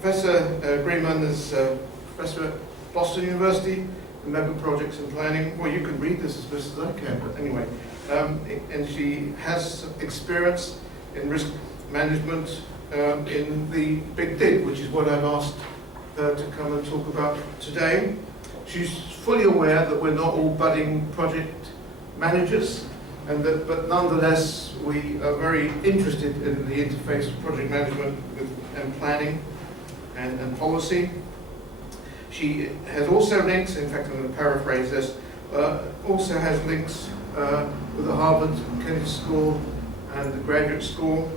Professor Greiman is Professor at Boston University, in Megaprojects and Planning. Well, you can read this as best as I can, but anyway. And she has experience in risk management in the Big Dig, which is what I've asked her to come and talk about today. She's fully aware that we're not all budding project managers, but nonetheless we are very interested in the interface of project management and planning and policy. She has also links, in fact I'm going to paraphrase this, also has links with the Harvard Kennedy School and the Graduate School.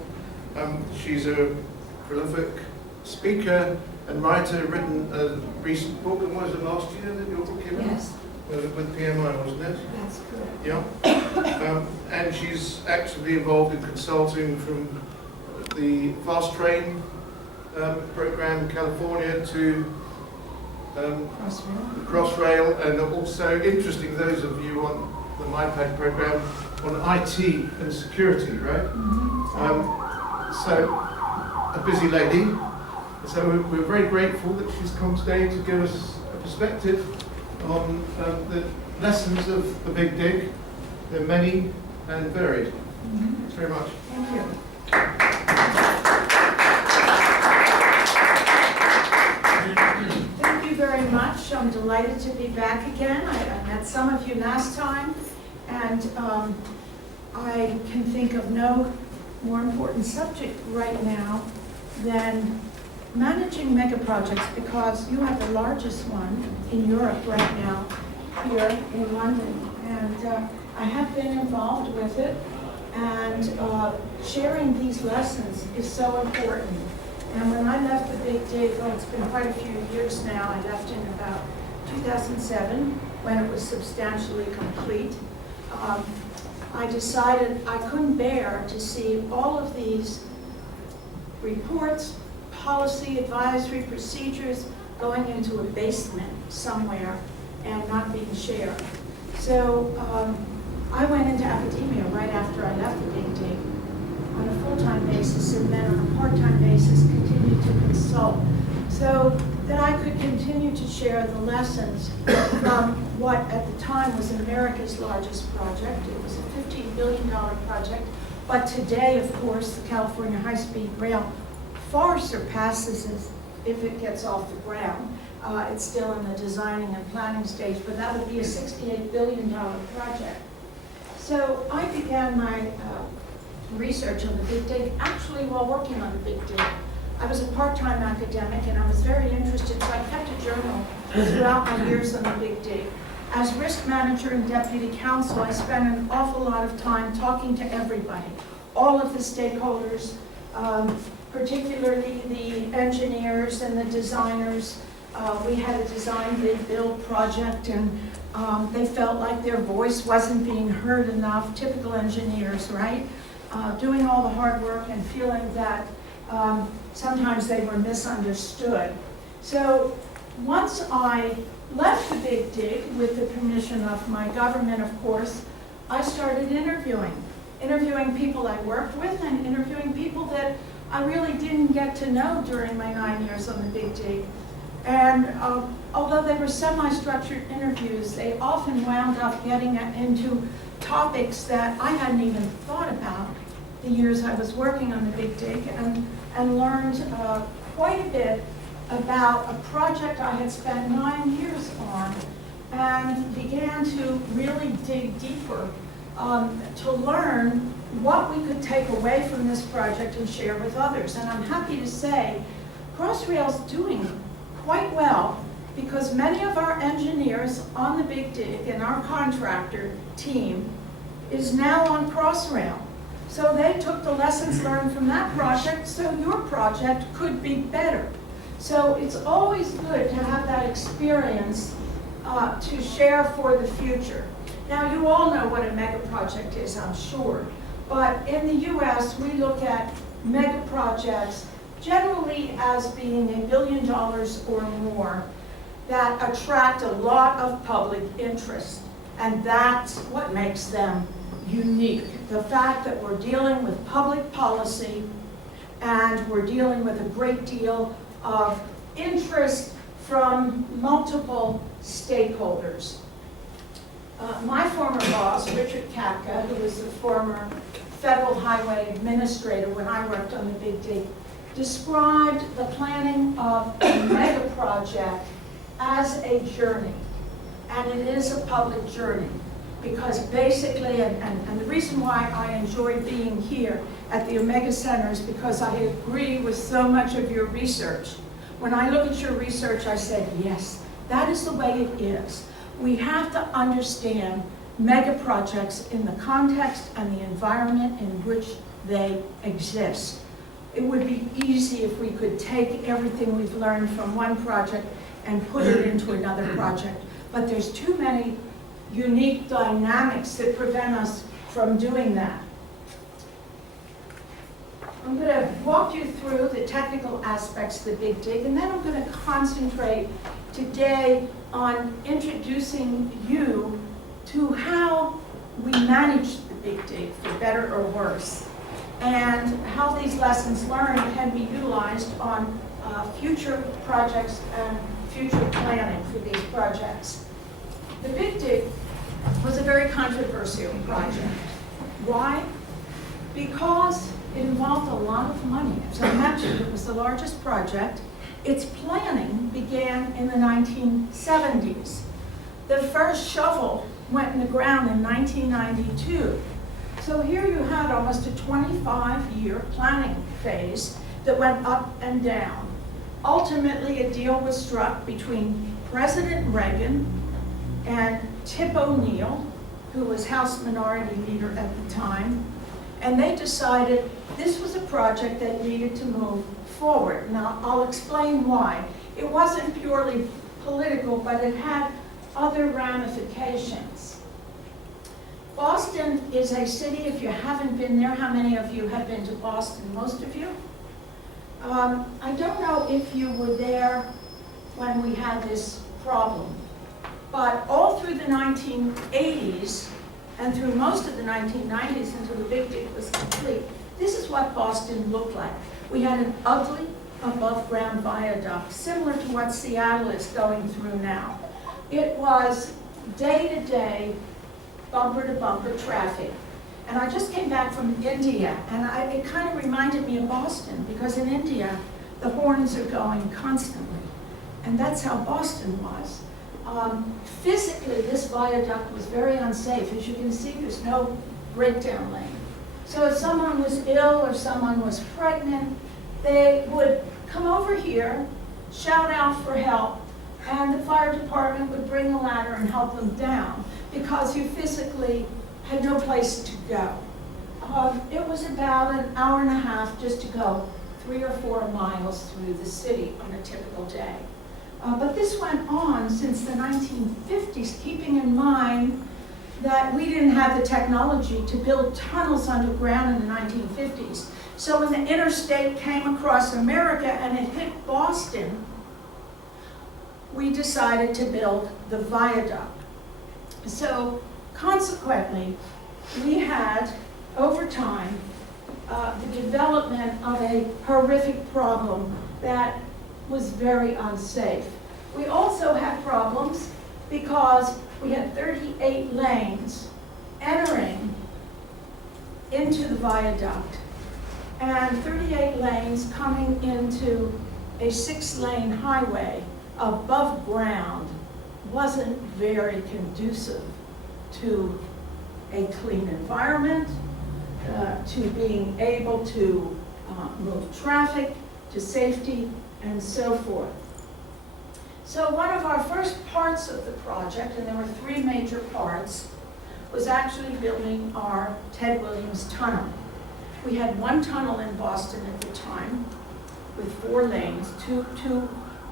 She's a prolific speaker and writer, written a recent book, and was it last year that your book came out? Yes. With PMI, wasn't it? That's correct. Yeah. And she's actively involved in consulting from the Fast Train program in California to Crossrail, and also interesting, those of you on the MyPad program, on IT and security, right? Mm-hmm. So, a busy lady. So we're very grateful that she's come today to give us a perspective on the lessons of the Big Dig. They're many and varied. Mm-hmm. Thanks very much. Thank you. Thank you very much. I'm delighted to be back again. I met some of you last time, and I can think of no more important subject right now than managing megaprojects, because you have the largest one in Europe right now, here in London. And I have been involved with it, and sharing these lessons is so important. And when I left the Big Dig, it's been quite a few years now, I left in about 2007, when it was substantially complete. I decided I couldn't bear to see all of these reports, policy, advisory, procedures going into a basement somewhere and not being shared. So I went into academia right after I left the Big Dig on a full-time basis, and then on a part-time basis continued to consult, so that I could continue to share the lessons from what at the time was America's largest project. It was a $15 billion project, but today, of course, the California high-speed rail far surpasses it if it gets off the ground. It's still in the designing and planning stage, but that will be a $68 billion project. So I began my research on the Big Dig actually while working on the Big Dig. I was a part-time academic, and I was very interested, so I kept a journal throughout my years on the Big Dig. As risk manager and deputy counsel, I spent an awful lot of time talking to everybody, all of the stakeholders, particularly the engineers and the designers. We had a design bid build project, and they felt like their voice wasn't being heard enough. Typical engineers, right? Doing all the hard work and feeling that sometimes they were misunderstood. So once I left the Big Dig, with the permission of my government, of course, I started interviewing people I worked with and interviewing people that I really didn't get to know during my 9 years on the Big Dig. And although they were semi-structured interviews, they often wound up getting into topics that I hadn't even thought about the years I was working on the Big Dig, and learned quite a bit about a project I had spent 9 years on, and began to really dig deeper to learn what we could take away from this project and share with others. And I'm happy to say Crossrail's doing quite well, because many of our engineers on the Big Dig and our contractor team is now on Crossrail. So they took the lessons learned from that project, so your project could be better. So it's always good to have that experience to share for the future. Now, you all know what a megaproject is, I'm sure. But in the US, we look at megaprojects generally as being $1 billion or more that attract a lot of public interest. And that's what makes them unique. The fact that we're dealing with public policy, and we're dealing with a great deal of interest from multiple stakeholders. My former boss, Richard Kapka, who was the former federal highway administrator when I worked on the Big Dig, described the planning of a mega project as a journey. And it is a public journey, because basically, and the reason why I enjoy being here at the Omega Center is because I agree with so much of your research. When I look at your research, I said, yes, that is the way it is. We have to understand mega projects in the context and the environment in which they exist. It would be easy if we could take everything we've learned from one project and put it into another project. But there's too many unique dynamics that prevent us from doing that. I'm going to walk you through the technical aspects of the Big Dig, and then I'm going to concentrate today on introducing you to how we manage the Big Dig, for better or worse, and how these lessons learned can be utilized on future projects and future planning for these projects. The Big Dig was a very controversial project. Why? Because it involved a lot of money. As I mentioned, it was the largest project. Its planning began in the 1970s. The first shovel went in the ground in 1992. So here you had almost a 25-year planning phase that went up and down. Ultimately, a deal was struck between President Reagan and Tip O'Neill, who was House Minority Leader at the time, and they decided this was a project that needed to move forward. Now, I'll explain why. It wasn't purely political, but it had other ramifications. Boston is a city, if you haven't been there, how many of you have been to Boston? Most of you? I don't know if you were there when we had this problem, but all through the 1980s and through most of the 1990s until the Big Dig was complete, this is what Boston looked like. We had an ugly above-ground viaduct, similar to what Seattle is going through now. It was day-to-day, bumper-to-bumper traffic. And I just came back from India, and it kind of reminded me of Boston, because in India, the horns are going constantly. And that's how Boston was. Physically, this viaduct was very unsafe. As you can see, there's no breakdown lane. So if someone was ill or someone was pregnant, they would come over here, shout out for help, and the fire department would bring a ladder and help them down, because you physically had no place to go. It was about an hour and a half just to go 3 or 4 miles through the city on a typical day. But this went on since the 1950s, keeping in mind that we didn't have the technology to build tunnels underground in the 1950s. So when the interstate came across America and it hit Boston, we decided to build the viaduct. So consequently, we had, over time, the development of a horrific problem that was very unsafe. We also had problems because we had 38 lanes entering into the viaduct, and 38 lanes coming into a 6-lane highway above ground wasn't very conducive to a clean environment, to being able to move traffic, to safety, and so forth. So one of our first parts of the project, and there were 3 major parts, was actually building our Ted Williams Tunnel. We had 1 tunnel in Boston at the time with 4 lanes, 2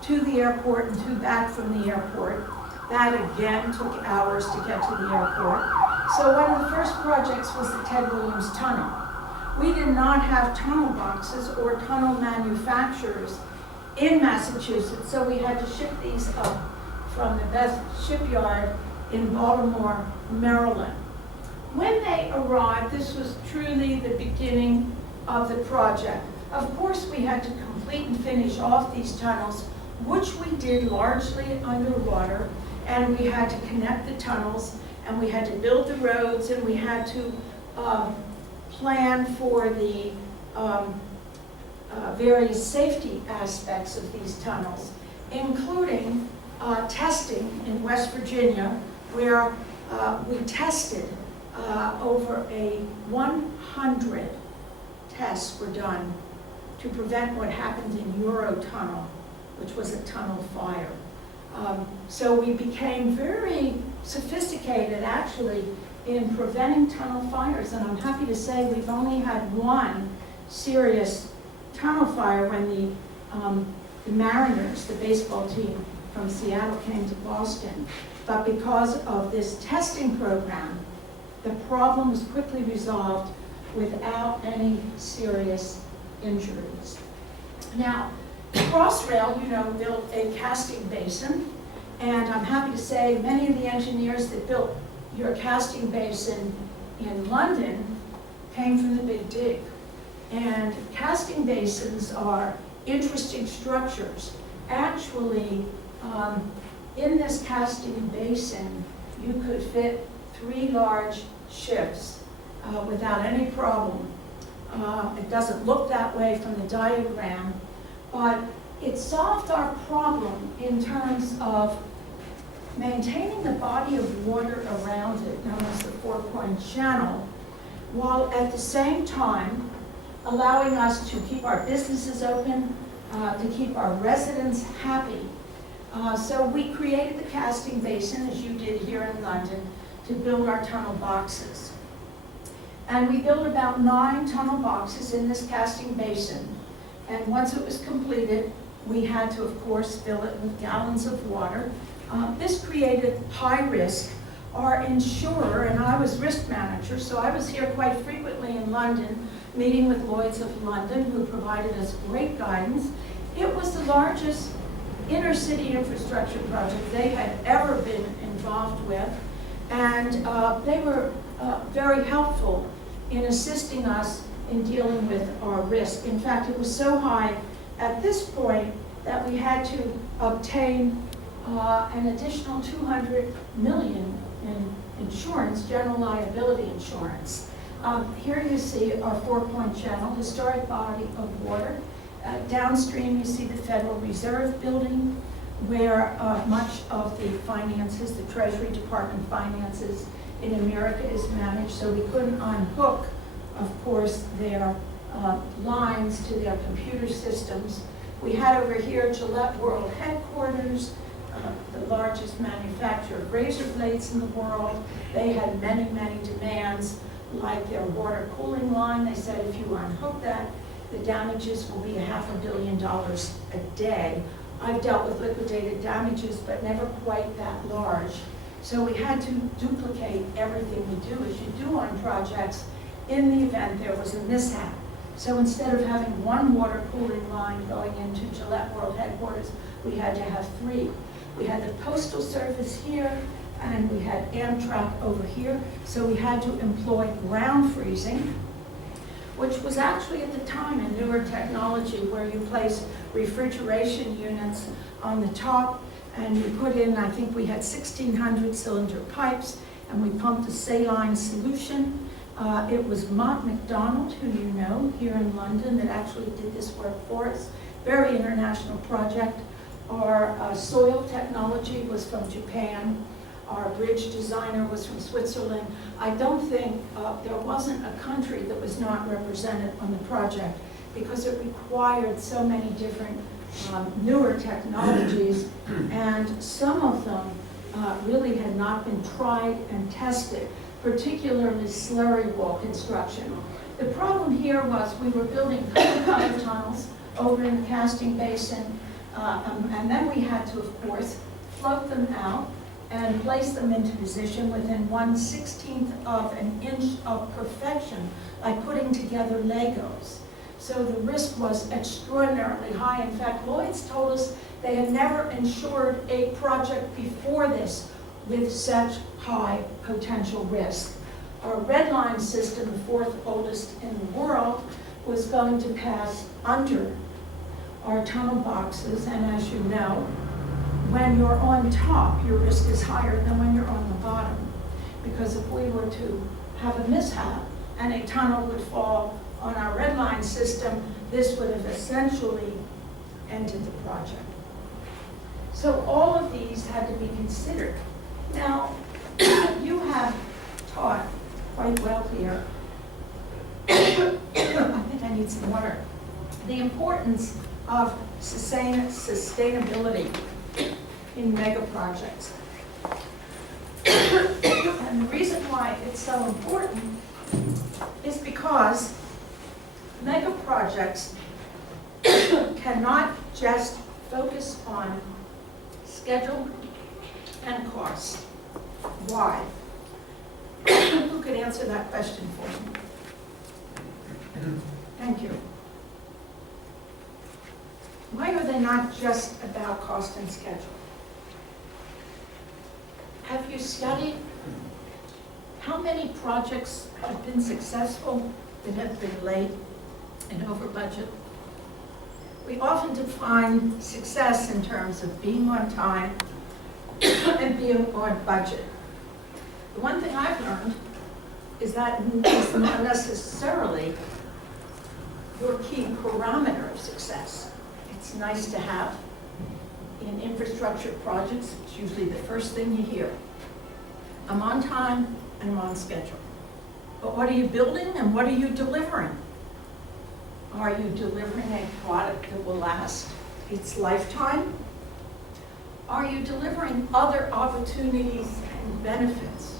to the airport and 2 back from the airport. That again took hours to get to the airport. So one of the first projects was the Ted Williams Tunnel. We did not have tunnel boxes or tunnel manufacturers in Massachusetts, so we had to ship these up from the Beth Shipyard in Baltimore, Maryland. When they arrived, this was truly the beginning of the project. Of course, we had to complete complete and finish off these tunnels, which we did largely underwater, and we had to connect the tunnels, and we had to build the roads, and we had to plan for the various safety aspects of these tunnels, including testing in West Virginia, where we tested over 100 tests were done to prevent what happened in Eurotunnel, which was a tunnel fire. So we became very sophisticated, actually, in preventing tunnel fires, and I'm happy to say we've only had one serious tunnel fire when the Mariners, the baseball team from Seattle, came to Boston. But because of this testing program, the problem was quickly resolved without any serious injuries. Now, Crossrail, you know, built a casting basin, and I'm happy to say many of the engineers that built your casting basin in London came from the Big Dig. And casting basins are interesting structures. Actually, in this casting basin, you could fit 3 large ships without any problem. It doesn't look that way from the diagram, but it solved our problem in terms of maintaining the body of water around it, known as the 4-point channel, while at the same time allowing us to keep our businesses open, to keep our residents happy. So we created the casting basin, as you did here in London, to build our tunnel boxes. And we built about 9 tunnel boxes in this casting basin. And once it was completed, we had to, of course, fill it with gallons of water. This created high risk. Our insurer, and I was risk manager, so I was here quite frequently in London, meeting with Lloyd's of London, who provided us great guidance. It was the largest inner city infrastructure project they had ever been involved with, and they were very helpful in assisting us in dealing with our risk. In fact, it was so high at this point that we had to obtain an additional $200 million in insurance, general liability insurance. Here you see our 4-point channel, historic body of water. Downstream you see the Federal Reserve Building, where much of the finances, the Treasury Department finances in America is managed, so we couldn't unhook, of course, their lines to their computer systems. We had over here Gillette World Headquarters, the largest manufacturer of razor blades in the world. They had many, many demands, like their water cooling line. They said if you unhook that, the damages will be $500 million a day. I've dealt with liquidated damages, but never quite that large. So we had to duplicate everything we do, as you do on projects, in the event there was a mishap. So instead of having one water cooling line going into Gillette World Headquarters, we had to have 3. We had the Postal Service here, and we had Amtrak over here, so we had to employ ground freezing, which was actually at the time a newer technology where you place refrigeration units on the top, and you put in, I think we had 1,600 cylinder pipes, and we pumped a saline solution. It was Mott MacDonald, who you know, here in London, that actually did this work for us. Very international project. Our soil technology was from Japan. Our bridge designer was from Switzerland. I don't think there wasn't a country that was not represented on the project, because it required so many different newer technologies, and some of them really had not been tried and tested, particularly slurry wall construction. The problem here was we were building cover tunnels over in the casting basin, and then we had to, of course, float them out and place them into position within 1/16th of an inch of perfection, like putting together Legos. So the risk was extraordinarily high. In fact, Lloyd's told us they had never insured a project before this with such high potential risk. Our red line system, the 4th oldest in the world, was going to pass under are tunnel boxes, and as you know, when you're on top, your risk is higher than when you're on the bottom. Because if we were to have a mishap and a tunnel would fall on our red line system, this would have essentially ended the project. So all of these had to be considered. Now, you have taught quite well here. I think I need some water. The importance of sustainability in mega projects. And the reason why it's so important is because mega projects cannot just focus on schedule and cost. Why? Who could answer that question for me? Thank you. Why are they not just about cost and schedule? Have you studied how many projects have been successful that have been late and over budget? We often define success in terms of being on time and being on budget. The one thing I've learned is that is not necessarily your key parameter of success. It's nice to have. In infrastructure projects, it's usually the first thing you hear. I'm on time and I'm on schedule. But what are you building and what are you delivering? Are you delivering a product that will last its lifetime? Are you delivering other opportunities and benefits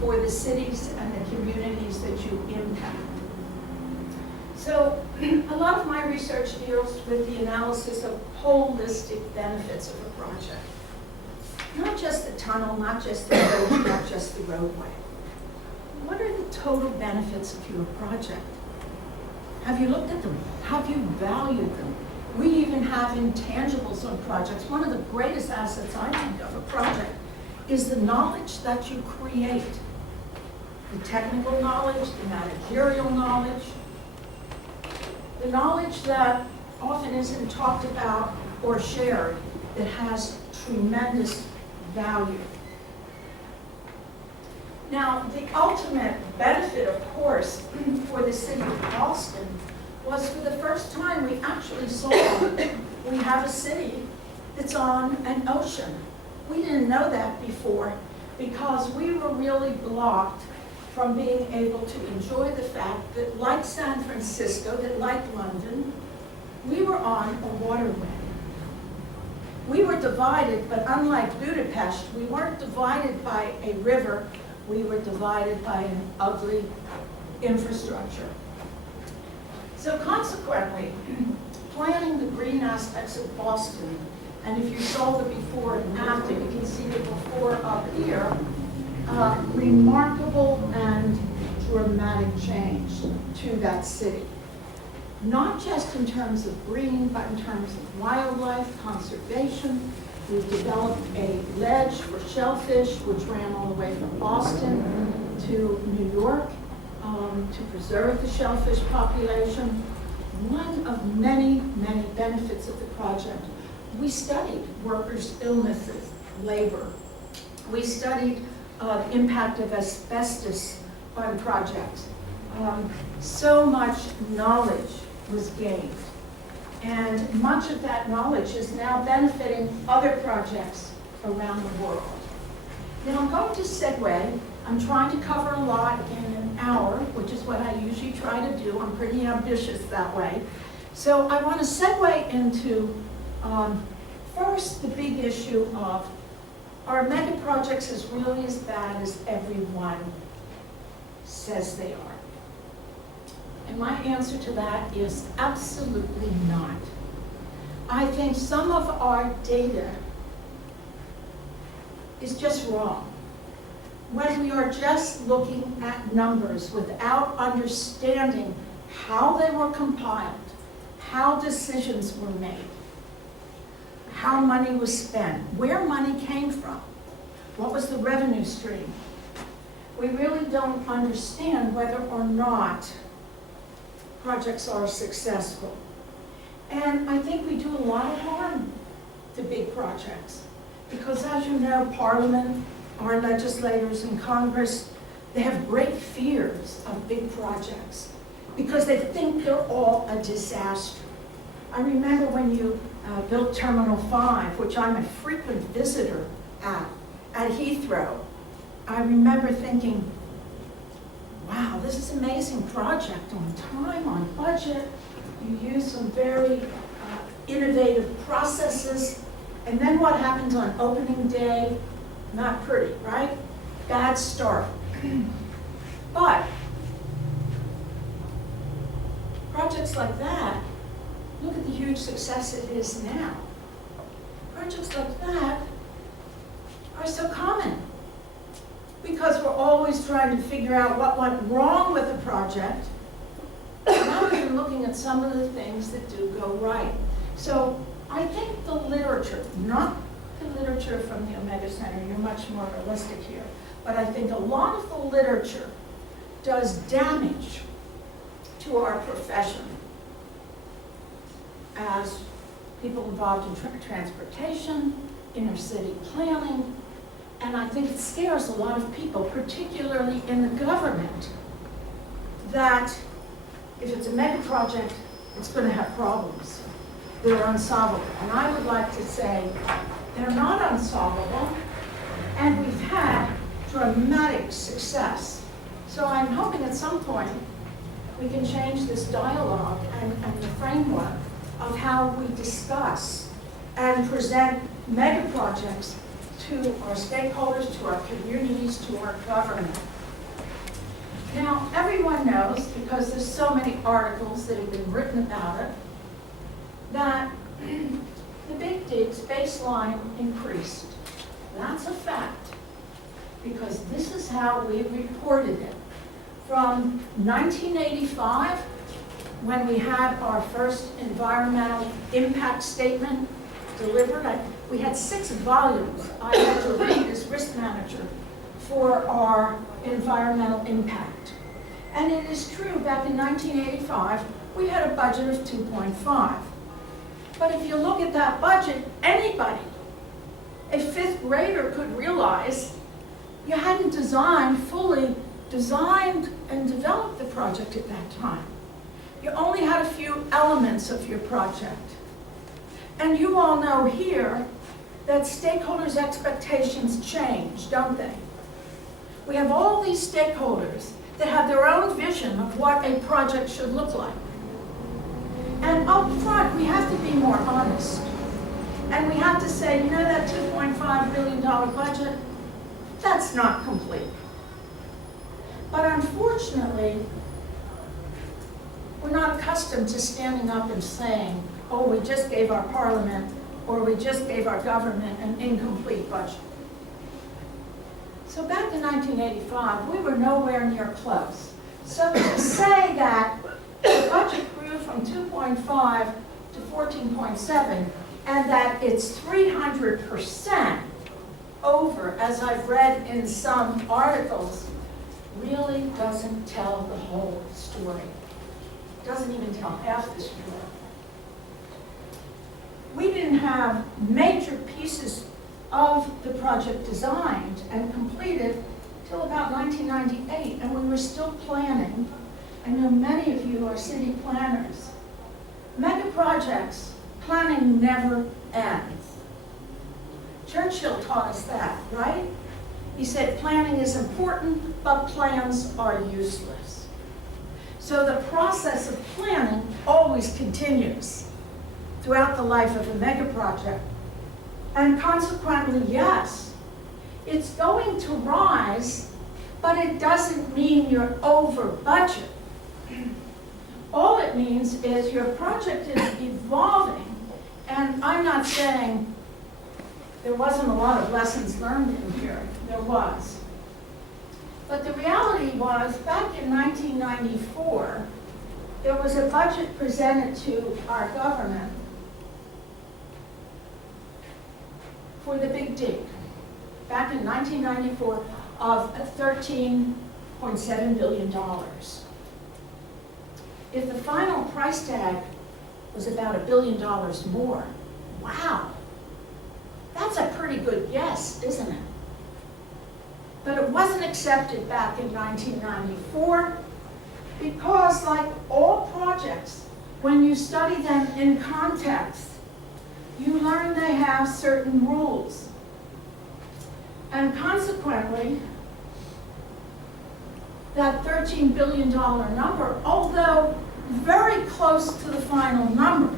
for the cities and the communities that you impact? So a lot of my research deals with the analysis of holistic benefits of a project. Not just the tunnel, not just the road, not just the roadway. What are the total benefits of your project? Have you looked at them? Have you valued them? We even have intangibles on projects. One of the greatest assets I think of a project is the knowledge that you create. The technical knowledge, the managerial knowledge, the knowledge that often isn't talked about or shared that has tremendous value. Now, the ultimate benefit, of course, for the city of Boston was for the first time we actually saw we have a city that's on an ocean. We didn't know that before because we were really blocked from being able to enjoy the fact that, like San Francisco, that like London, we were on a waterway. We were divided, but unlike Budapest, we weren't divided by a river, we were divided by an ugly infrastructure. So consequently, planning the green aspects of Boston, and if you saw the before and after, you can see the before up here, remarkable and dramatic change to that city. Not just in terms of green, but in terms of wildlife, conservation. We've developed a ledge for shellfish, which ran all the way from Boston to New York to preserve the shellfish population. One of many, many benefits of the project. We studied workers' illnesses, labor. We studied the impact of asbestos on projects. So much knowledge was gained. And much of that knowledge is now benefiting other projects around the world. Now I'm going to segue. I'm trying to cover a lot in an hour, which is what I usually try to do. I'm pretty ambitious that way. So I want to segue into, first, the big issue of, are mega projects as really as bad as everyone says they are? And my answer to that is absolutely not. I think some of our data is just wrong. When we are just looking at numbers without understanding how they were compiled, how decisions were made, how money was spent, where money came from, what was the revenue stream, we really don't understand whether or not projects are successful. And I think we do a lot of harm to big projects. Because as you know, Parliament, our legislators in Congress, they have great fears of big projects because they think they're all a disaster. I remember when you built Terminal 5, which I'm a frequent visitor at Heathrow. I remember thinking, wow, this is an amazing project, on time, on budget. You use some very innovative processes. And then what happens on opening day? Not pretty, right? Bad start. But projects like that, look at the huge success it is now. Projects like that are so common because we're always trying to figure out what went wrong with the project rather than looking at some of the things that do go right. So I think the literature, not the literature from the Omega Center, you're much more realistic here, but I think a lot of the literature does damage to our profession as people involved in transportation, inner city planning, and I think it scares a lot of people, particularly in the government, that if it's a mega project, it's going to have problems that are unsolvable. And I would like to say they're not unsolvable, and we've had dramatic success. So I'm hoping at some point we can change this dialogue and the framework of how we discuss and present mega projects to our stakeholders, to our communities, to our government. Now, everyone knows, because there's so many articles that have been written about it, that the big dig's baseline increased. That's a fact, because this is how we reported it. From 1985, when we had our first environmental impact statement delivered, we had 6 volumes I had to read as risk manager for our environmental impact. And it is true, back in 1985, we had a budget of 2.5. But if you look at that budget, anybody, a 5th grader could realize you hadn't fully designed and developed the project at that time. You only had a few elements of your project. And you all know here that stakeholders' expectations change, don't they? We have all these stakeholders that have their own vision of what a project should look like. And up front, we have to be more honest. And we have to say, you know, that $2.5 billion budget, that's not complete. But unfortunately, we're not accustomed to standing up and saying, oh, we just gave our parliament or we just gave our government an incomplete budget. So back in 1985, we were nowhere near close. So to say that the budget grew from 2.5 to 14.7 and that it's 300% over, as I've read in some articles, really doesn't tell the whole story. It doesn't even tell half the story. We didn't have major pieces of the project designed and completed till about 1998, and we were still planning. I know many of you are city planners. Mega projects, planning never ends. Churchill taught us that, right? He said planning is important, but plans are useless. So the process of planning always continues throughout the life of a mega project. And consequently, yes, it's going to rise, but it doesn't mean you're over budget. All it means is your project is evolving, and I'm not saying there wasn't a lot of lessons learned in here. There was. But the reality was, back in 1994, there was a budget presented to our government for the big dig, back in 1994, of $13.7 billion. If the final price tag was about $1 billion more. Wow. That's a pretty good guess, isn't it? But it wasn't accepted back in 1994 because, like all projects, when you study them in context, you learn they have certain rules. And consequently, that $13 billion number, although very close to the final number,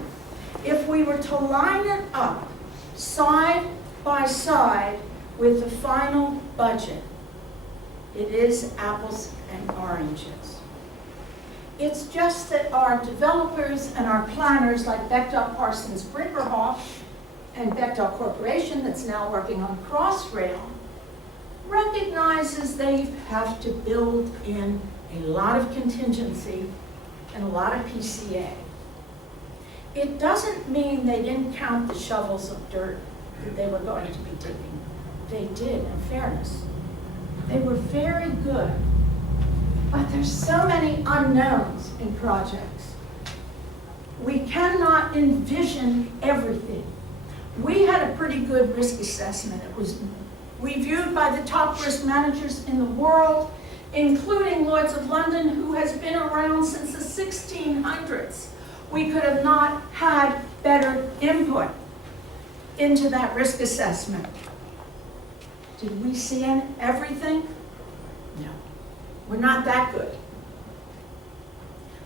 if we were to line it up side by side with the final budget, it is apples and oranges. It's just that our developers and our planners like Bechtel Parsons Brinkerhoff and Bechtel Corporation, that's now working on Crossrail, recognizes they have to build in a lot of contingency and a lot of PCA. It doesn't mean they didn't count the shovels of dirt that they were going to be digging. They did, in fairness. They were very good. But there's so many unknowns in projects. We cannot envision everything. We had a pretty good risk assessment. It was reviewed by the top risk managers in the world, including Lloyd's of London, who has been around since the 1600s. We could have not had better input into that risk assessment. Did we see everything? No. We're not that good.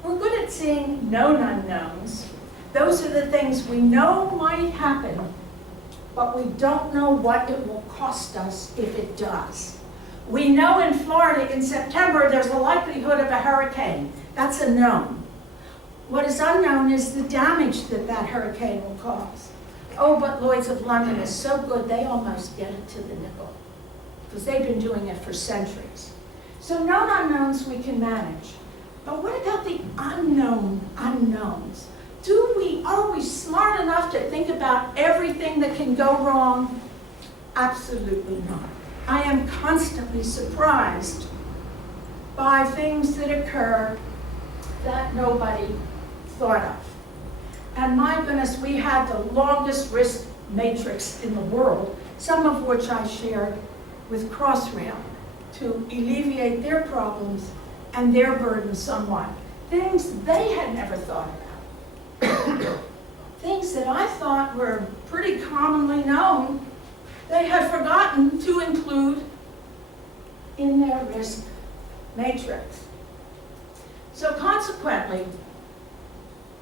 We're good at seeing known unknowns. Those are the things we know might happen, but we don't know what it will cost us if it does. We know in Florida in September there's a likelihood of a hurricane. That's a known. What is unknown is the damage that that hurricane will cause. Oh, but Lloyd's of London is so good, they almost get it to the nickel, because they've been doing it for centuries. So known unknowns we can manage. But what about the unknown unknowns? Are we smart enough to think about everything that can go wrong? Absolutely not. I am constantly surprised by things that occur that nobody thought of. And my goodness, we had the longest risk matrix in the world, some of which I shared with Crossrail to alleviate their problems and their burden somewhat. Things they had never thought about. Things that I thought were pretty commonly known, they had forgotten to include in their risk matrix. So consequently,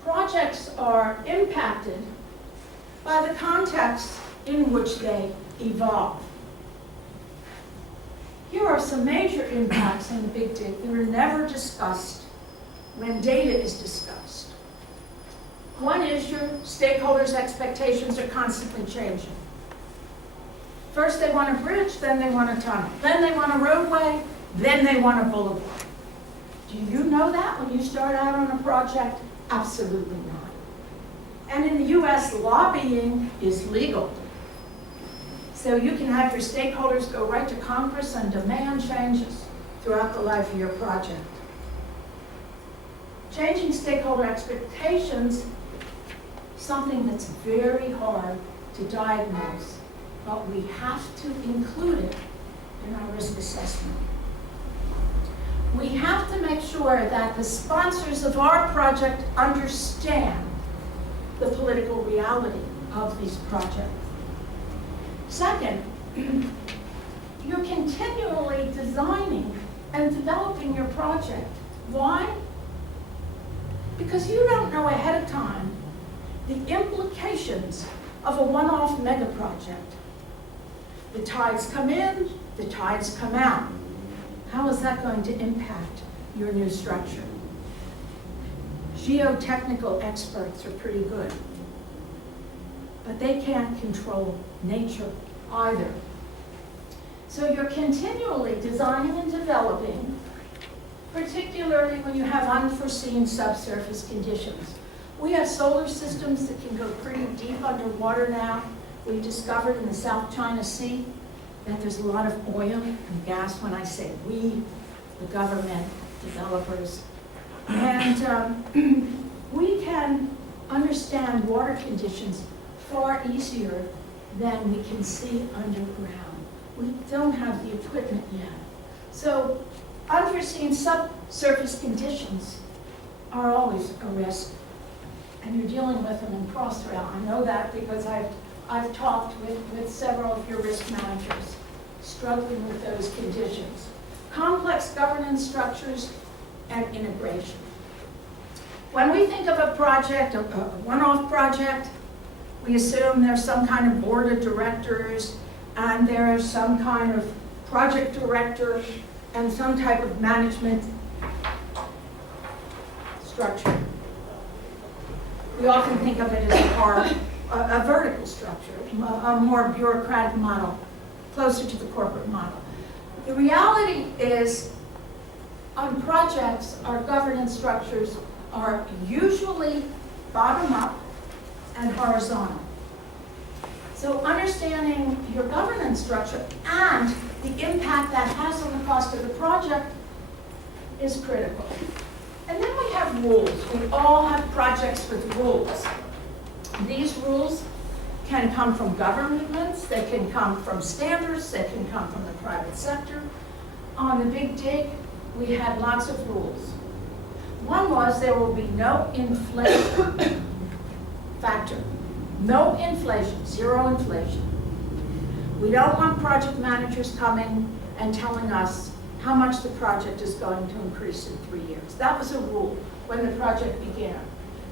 projects are impacted by the context in which they evolve. Here are some major impacts in the Big Dig that are never discussed when data is discussed. One is your stakeholders' expectations are constantly changing. First they want a bridge, then they want a tunnel, then they want a roadway, then they want a boulevard. Do you know that when you start out on a project? Absolutely not. And in the US, lobbying is legal. So you can have your stakeholders go right to Congress and demand changes throughout the life of your project. Changing stakeholder expectations, something that's very hard to diagnose, but we have to include it in our risk assessment. We have to make sure that the sponsors of our project understand the political reality of these projects. Second, you're continually designing and developing your project. Why? Because you don't know ahead of time the implications of a one-off mega project. The tides come in, the tides come out. How is that going to impact your new structure? Geotechnical experts are pretty good, but they can't control nature either. So you're continually designing and developing, particularly when you have unforeseen subsurface conditions. We have solar systems that can go pretty deep underwater now. We discovered in the South China Sea that there's a lot of oil and gas. When I say we, the government, developers. And we can understand water conditions far easier than we can see underground. We don't have the equipment yet. So unforeseen subsurface conditions are always a risk, and you're dealing with them in Crossrail. I know that because I've talked with several of your risk managers struggling with those conditions. Complex governance structures and integration. When we think of a project, a one-off project, we assume there's some kind of board of directors and there's some kind of project director and some type of management structure. We often think of it as a vertical structure, a more bureaucratic model, closer to the corporate model. The reality is, on projects, our governance structures are usually bottom-up and horizontal. So understanding your governance structure and the impact that has on the cost of the project is critical. And then we have rules. We all have projects with rules. These rules can come from governments, they can come from standards, they can come from the private sector. On the Big Dig, we had lots of rules. One was there will be no inflation factor. No inflation, zero inflation. We don't want project managers coming and telling us how much the project is going to increase in 3 years. That was a rule when the project began.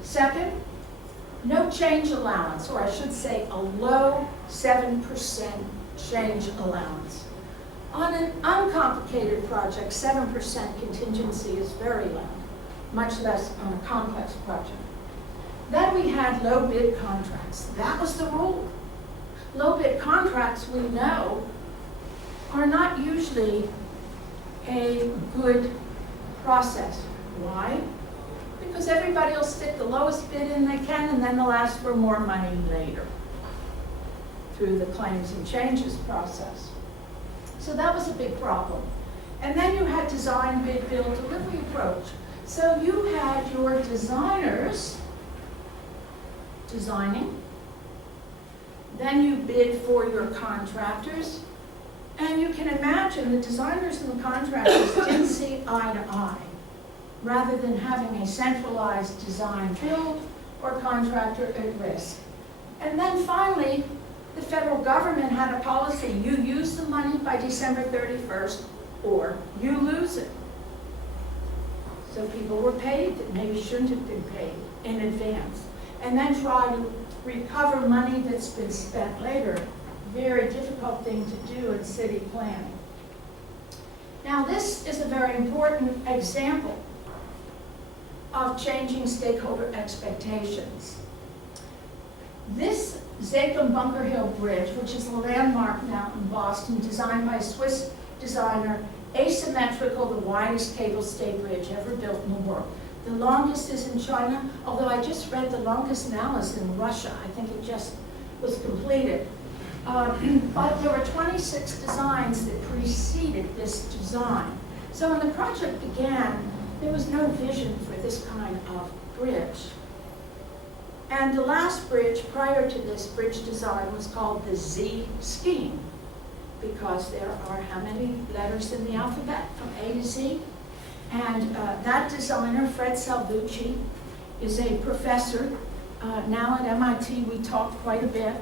Second, no change allowance, or I should say a low 7% change allowance. On an uncomplicated project, 7% contingency is very low, much less on a complex project. Then we had low bid contracts. That was the rule. Low bid contracts, we know, are not usually a good process. Why? Because everybody will stick the lowest bid in they can, and then they'll ask for more money later through the claims and changes process. So that was a big problem. And then you had design, bid, build, delivery approach. So you had your designers designing, then you bid for your contractors, and you can imagine the designers and the contractors didn't see eye to eye. Rather than having a centralized design build or contractor at risk. And then finally, the federal government had a policy: you use the money by December 31st or you lose it. So people were paid that maybe shouldn't have been paid in advance. And then try to recover money that's been spent later. Very difficult thing to do in city planning. Now this is a very important example of changing stakeholder expectations. This Zakum Bunker Hill Bridge, which is a landmark now in Boston, designed by a Swiss designer, asymmetrical, the widest cable stay bridge ever built in the world. The longest is in China, although I just read the longest now is in Russia. I think it just was completed. But there were 26 designs that preceded this design. So when the project began, there was no vision for this kind of bridge. And the last bridge prior to this bridge design was called the Z scheme, because there are how many letters in the alphabet from A to Z? And that designer, Fred Salvucci, is a professor. Now at MIT, we talk quite a bit.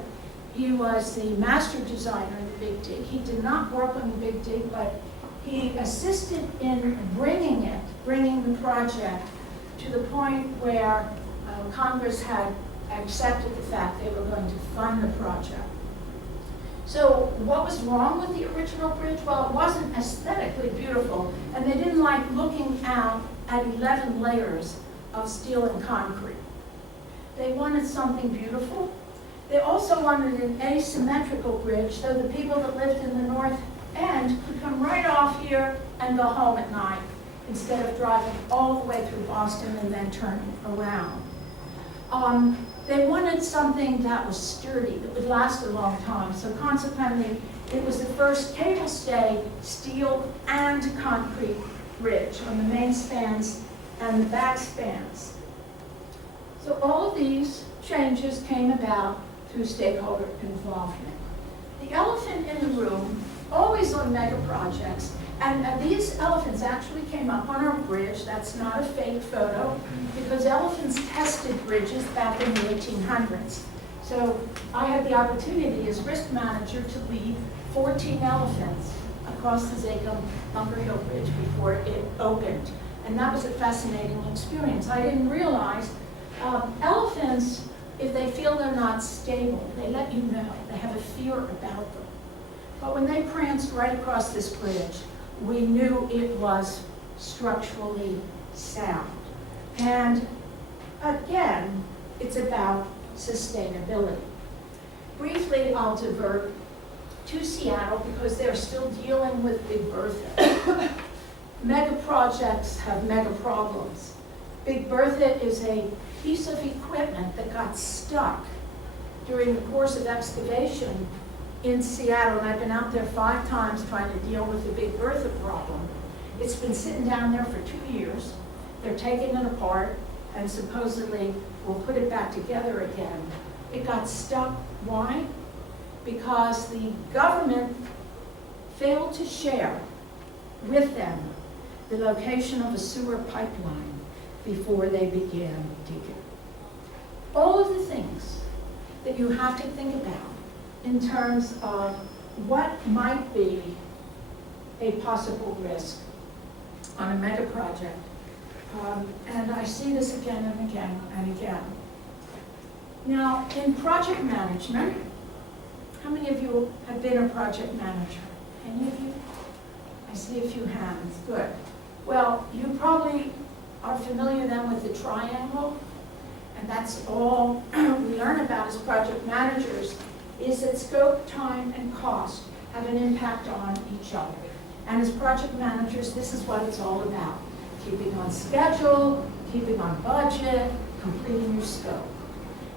He was the master designer in the Big Dig. He did not work on the Big Dig, but he assisted in bringing the project to the point where Congress had accepted the fact they were going to fund the project. So what was wrong with the original bridge? Well, it wasn't aesthetically beautiful, and they didn't like looking out at 11 layers of steel and concrete. They wanted something beautiful. They also wanted an asymmetrical bridge so the people that lived in the north end could come right off here and go home at night instead of driving all the way through Boston and then turning around. They wanted something that was sturdy, that would last a long time. So consequently, it was the first cable stay, steel and concrete bridge on the main spans and the back spans. So all of these changes came about through stakeholder involvement. The elephant in the room, always on mega projects, and these elephants actually came up on our bridge. That's not a fake photo, because elephants tested bridges back in the 1800s. So I had the opportunity as risk manager to lead 14 elephants across the Zakum Bunker Hill Bridge before it opened. And that was a fascinating experience. I didn't realize elephants, if they feel they're not stable, they let you know. They have a fear about them. But when they pranced right across this bridge, we knew it was structurally sound. And again, it's about sustainability. Briefly, I'll divert to Seattle because they're still dealing with Big Bertha. Mega projects have mega problems. Big Bertha is a piece of equipment that got stuck during the course of excavation in Seattle, and I've been out there 5 times trying to deal with the Big Bertha problem. It's been sitting down there for 2 years. They're taking it apart and supposedly will put it back together again. It got stuck. Why? Because the government failed to share with them the location of a sewer pipeline before they began digging. All of the things that you have to think about in terms of what might be a possible risk on a mega project. And I see this again and again and again. Now, in project management, how many of you have been a project manager? Any of you? I see a few hands. Good. Well, you probably are familiar then with the triangle, and that's all we learn about as project managers, is that scope, time, and cost have an impact on each other. And as project managers, this is what it's all about. Keeping on schedule, keeping on budget, completing your scope.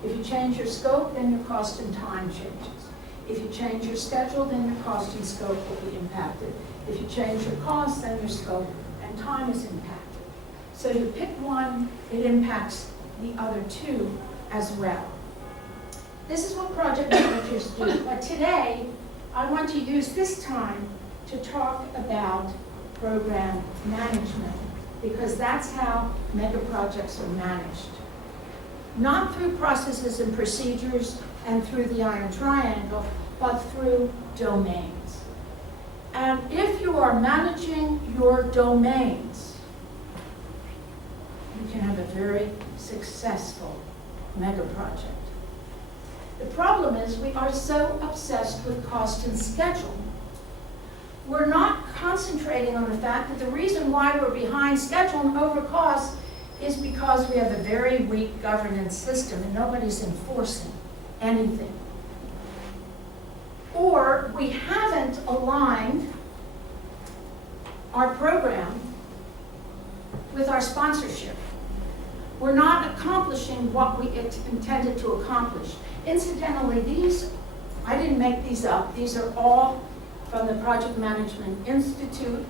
If you change your scope, then your cost and time changes. If you change your schedule, then your cost and scope will be impacted. If you change your cost, then your scope and time is impacted. So you pick one, it impacts the other two as well. This is what project managers do. But today, I want to use this time to talk about program management, because that's how mega projects are managed. Not through processes and procedures and through the iron triangle, but through domains. And if you are managing your domains, you can have a very successful mega project. The problem is we are so obsessed with cost and schedule. We're not concentrating on the fact that the reason why we're behind schedule and over cost is because we have a very weak governance system and nobody's enforcing anything. Or we haven't aligned our program with our sponsorship. We're not accomplishing what we intended to accomplish. Incidentally, these, I didn't make these up. These are all from the Project Management Institute,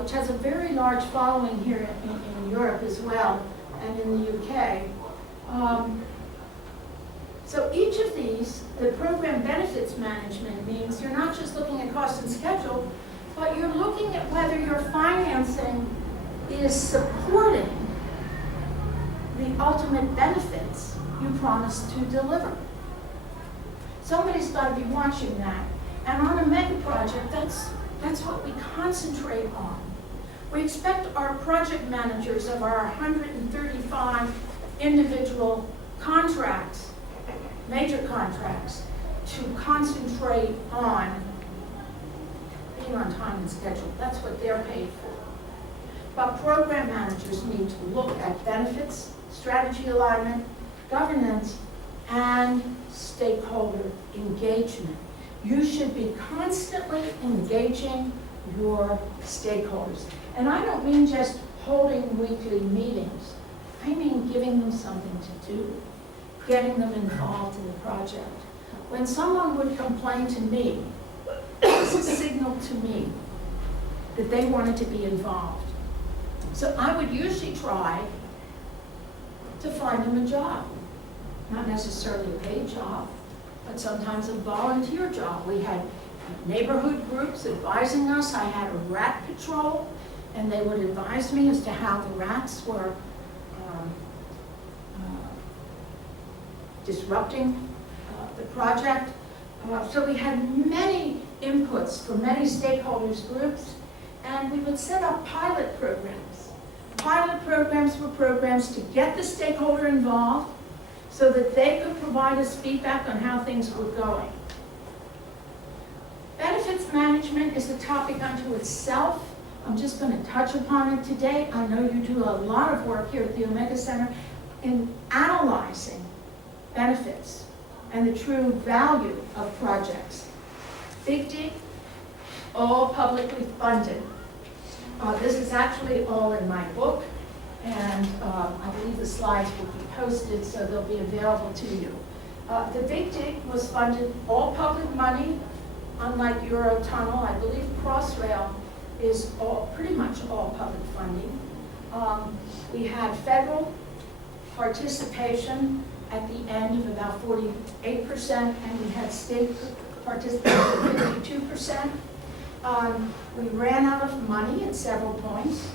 which has a very large following here in Europe as well, and in the UK. So each of these, the program benefits management means you're not just looking at cost and schedule, but you're looking at whether your financing is supporting the ultimate benefits you promised to deliver. Somebody's got to be watching that. And on a mega project, that's what we concentrate on. We expect our project managers of our 135 individual contracts, major contracts, to concentrate on being on time and schedule. That's what they're paid for. But program managers need to look at benefits, strategy alignment, governance, and stakeholder engagement. You should be constantly engaging your stakeholders. And I don't mean just holding weekly meetings. I mean giving them something to do, getting them involved in the project. When someone would complain to me, it's a signal to me that they wanted to be involved. So I would usually try to find them a job. Not necessarily a paid job, but sometimes a volunteer job. We had neighborhood groups advising us. I had a rat patrol, and they would advise me as to how the rats were disrupting the project. So we had many inputs from many stakeholders groups, and we would set up pilot programs. Pilot programs were programs to get the stakeholder involved so that they could provide us feedback on how things were going. Benefits management is a topic unto itself. I'm just going to touch upon it today. I know you do a lot of work here at the Omega Center in analyzing benefits and the true value of projects. Big dig, all publicly funded. This is actually all in my book, and I believe the slides will be posted, so they'll be available to you. The Big Dig was funded all public money, unlike Eurotunnel. I believe Crossrail is pretty much all public funding. We had federal participation at the end of about 48%, and we had state participation of 52%. We ran out of money at several points,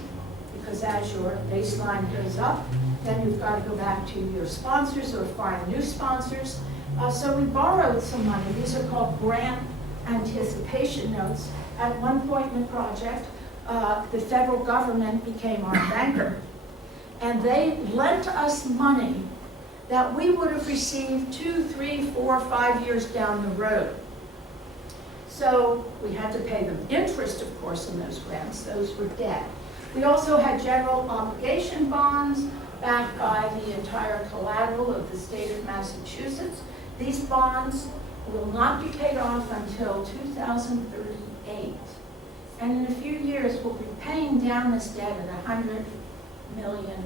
because as your baseline goes up, then you've got to go back to your sponsors or find new sponsors. So we borrowed some money. These are called grant anticipation notes. At one point in the project, the federal government became our banker, and they lent us money that we would have received 2, 3, 4, 5 years down the road. So we had to pay them interest, of course, in those grants. Those were debt. We also had general obligation bonds backed by the entire collateral of the state of Massachusetts. These bonds will not be paid off until 2038. And in a few years, we'll be paying down this debt at $100 million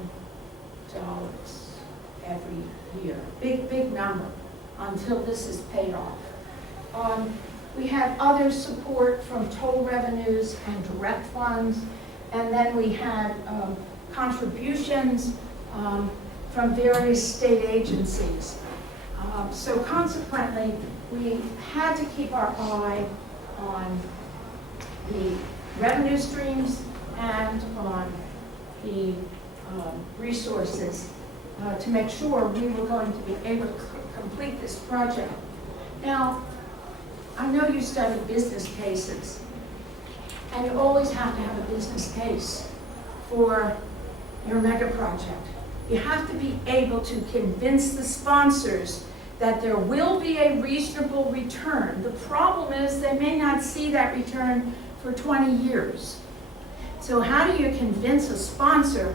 every year. Big, big number until this is paid off. We had other support from toll revenues and direct funds, and then we had contributions from various state agencies. So consequently, we had to keep our eye on the revenue streams and on the resources to make sure we were going to be able to complete this project. Now, I know you study business cases, and you always have to have a business case for your mega project. You have to be able to convince the sponsors that there will be a reasonable return. The problem is they may not see that return for 20 years. So how do you convince a sponsor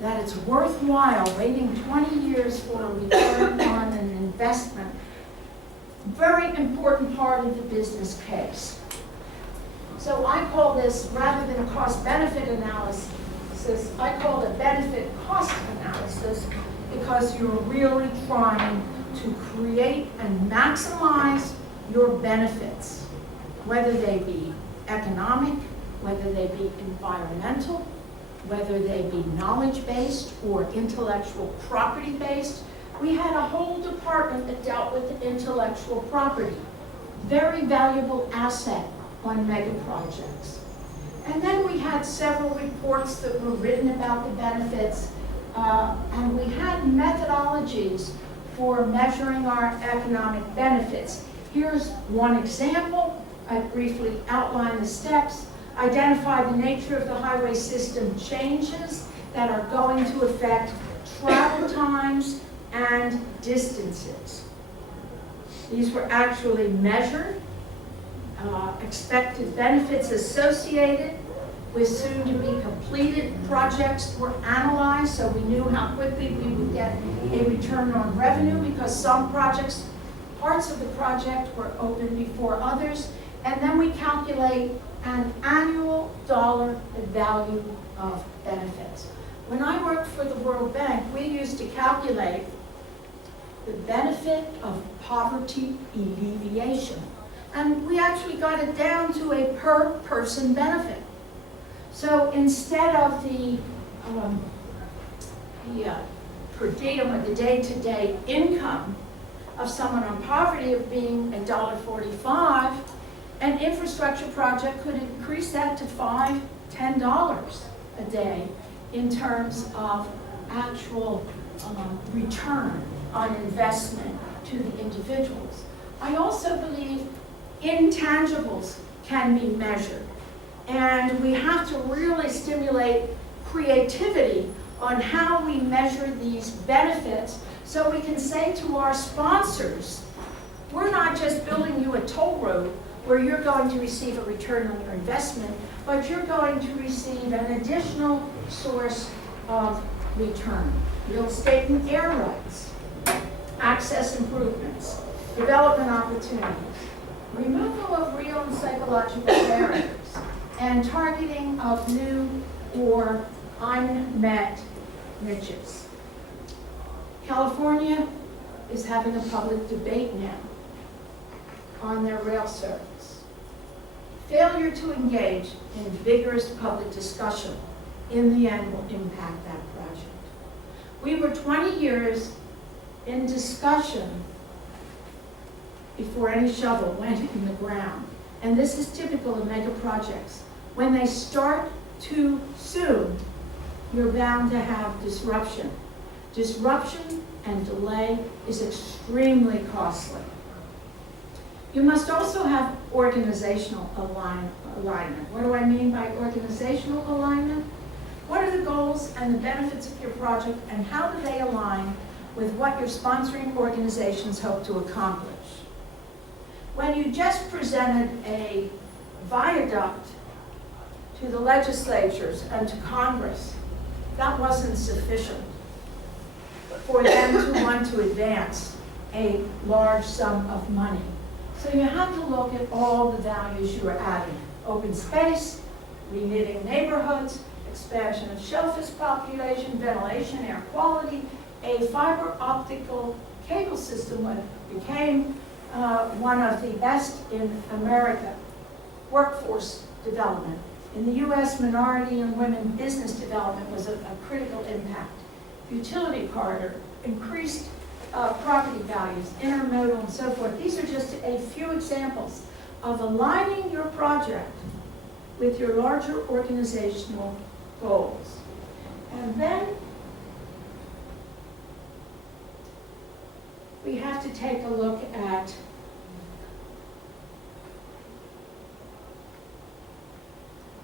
that it's worthwhile waiting 20 years for a return on an investment? Very important part of the business case. So I call this, rather than a cost-benefit analysis, I call it benefit-cost analysis, because you're really trying to create and maximize your benefits, whether they be economic, whether they be environmental, whether they be knowledge-based or intellectual property-based. We had a whole department that dealt with intellectual property, very valuable asset on mega projects. And then we had several reports that were written about the benefits, and we had methodologies for measuring our economic benefits. Here's one example. I briefly outline the steps. Identify the nature of the highway system changes that are going to affect travel times and distances. These were actually measured. Expected benefits associated with soon-to-be completed projects were analyzed, so we knew how quickly we would get a return on revenue, because some projects, parts of the project were open before others. And then we calculate an annual dollar value of benefits. When I worked for the World Bank, we used to calculate the benefit of poverty alleviation. And we actually got it down to a per person benefit. So instead of the per diem, or the day-to-day income of someone on poverty of being $1.45, an infrastructure project could increase that to $5, $10 a day in terms of actual return on investment to the individuals. I also believe intangibles can be measured, and we have to really stimulate creativity on how we measure these benefits, so we can say to our sponsors, we're not just building you a toll road where you're going to receive a return on your investment, but you're going to receive an additional source of return. Real estate and air rights, access improvements, development opportunities, removal of real and psychological barriers, and targeting of new or unmet niches. California is having a public debate now on their rail service. Failure to engage in vigorous public discussion in the end will impact that project. We were 20 years in discussion before any shovel went in the ground. And this is typical of mega projects. When they start too soon, you're bound to have disruption. Disruption and delay is extremely costly. You must also have organizational alignment. What do I mean by organizational alignment? What are the goals and the benefits of your project, and how do they align with what your sponsoring organizations hope to accomplish? When you just presented a viaduct to the legislatures and to Congress, that wasn't sufficient for them to want to advance a large sum of money. So you have to look at all the values you are adding. Open space, reknitting neighborhoods, expansion of shellfish population, ventilation, air quality, a fiber optical cable system that became one of the best in America, workforce development. In the US, minority and women business development was a critical impact. Utility corridor, increased property values, intermodal and so forth. These are just a few examples of aligning your project with your larger organizational goals. And then we have to take a look at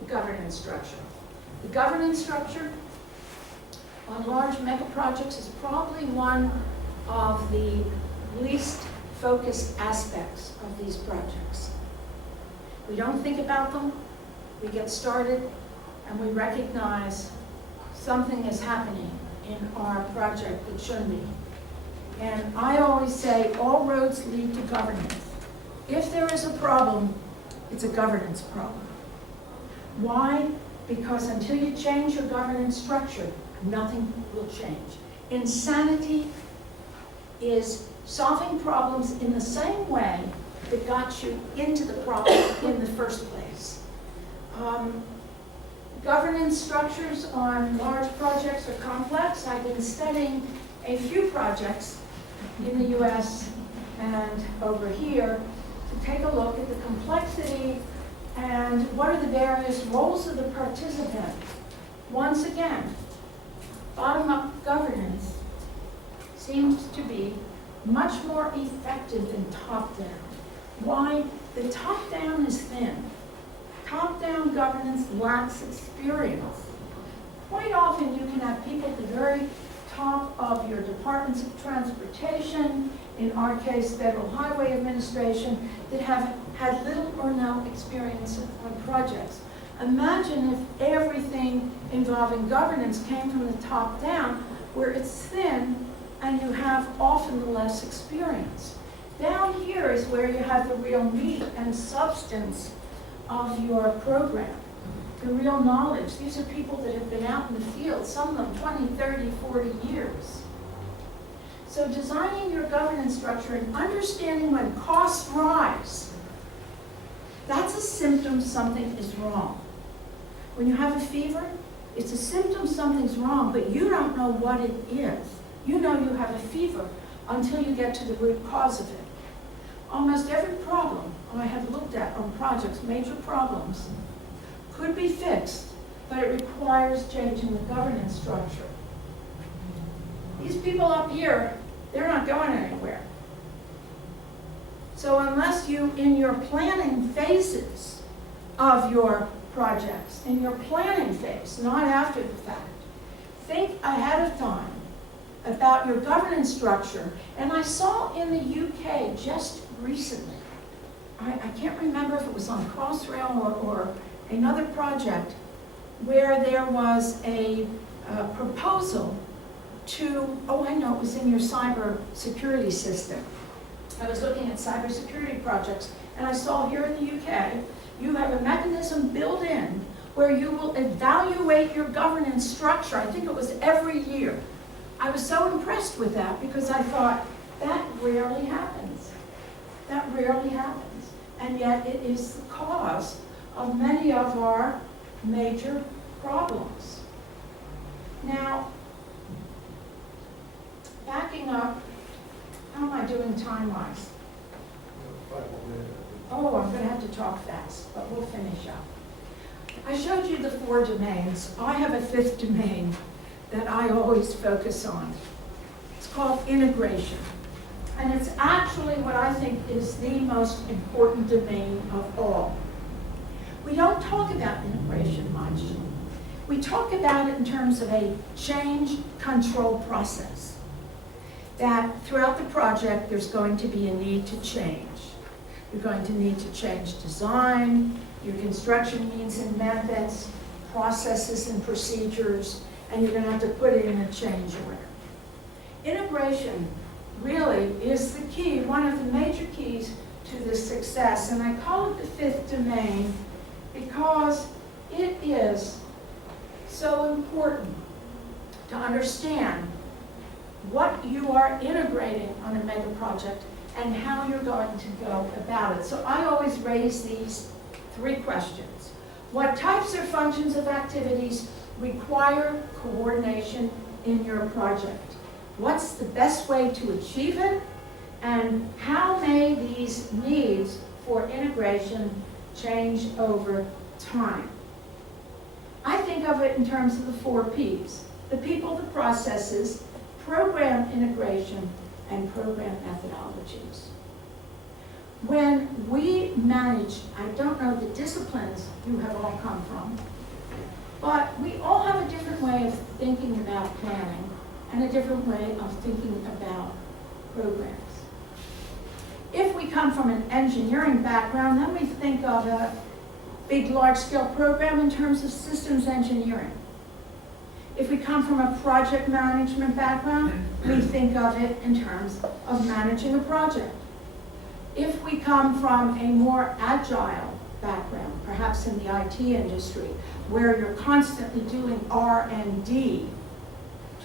the governance structure. The governance structure on large mega projects is probably one of the least focused aspects of these projects. We don't think about them, we get started, and we recognize something is happening in our project that shouldn't be. And I always say all roads lead to governance. If there is a problem, it's a governance problem. Why? Because until you change your governance structure, nothing will change. Insanity is solving problems in the same way that got you into the problem in the first place. Governance structures on large projects are complex. I've been studying a few projects in the US and over here to take a look at the complexity and what are the various roles of the participant. Once again, bottom-up governance seems to be much more effective than top-down. Why? The top-down is thin. Top-down governance lacks experience. Quite often you can have people at the very top of your departments of transportation, in our case Federal Highway Administration, that have had little or no experience on projects. Imagine if everything involving governance came from the top down, where it's thin and you have often the less experience. Down here is where you have the real meat and substance of your program, the real knowledge. These are people that have been out in the field, some of them 20, 30, 40 years. So designing your governance structure and understanding when costs rise, that's a symptom something is wrong. When you have a fever, it's a symptom something's wrong, but you don't know what it is. You know you have a fever until you get to the root cause of it. Almost every problem I have looked at on projects, major problems, could be fixed, but it requires changing the governance structure. These people up here, they're not going anywhere. So unless you, in your planning phases of your projects, in your planning phase, not after the fact, think ahead of time about your governance structure. And I saw in the UK just recently, I can't remember if it was on Crossrail or another project, where there was a proposal to, oh, I know, it was in your cyber security system. I was looking at cybersecurity projects, and I saw here in the UK, you have a mechanism built in where you will evaluate your governance structure. I think it was every year. I was so impressed with that because I thought, that rarely happens. That rarely happens. And yet it is the cause of many of our major problems. Now, backing up, how am I doing time-wise? Oh, I'm going to have to talk fast, but we'll finish up. I showed you the 4 domains. I have a 5th domain that I always focus on. It's called integration. And it's actually what I think is the most important domain of all. We don't talk about integration much. We talk about it in terms of a change control process. That throughout the project, there's going to be a need to change. You're going to need to change design, your construction means and methods, processes and procedures, and you're going to have to put it in a change order. Integration really is the key, one of the major keys to the success. And I call it the 5th domain because it is so important to understand what you are integrating on a mega project and how you're going to go about it. So I always raise these 3 questions. What types or functions of activities require coordination in your project? What's the best way to achieve it? And how may these needs for integration change over time? I think of it in terms of the 4 Ps. The people, the processes, program integration, and program methodologies. When we manage, I don't know the disciplines you have all come from, but we all have a different way of thinking about planning and a different way of thinking about programs. If we come from an engineering background, then we think of a big, large-scale program in terms of systems engineering. If we come from a project management background, we think of it in terms of managing a project. If we come from a more agile background, perhaps in the IT industry, where you're constantly doing R&D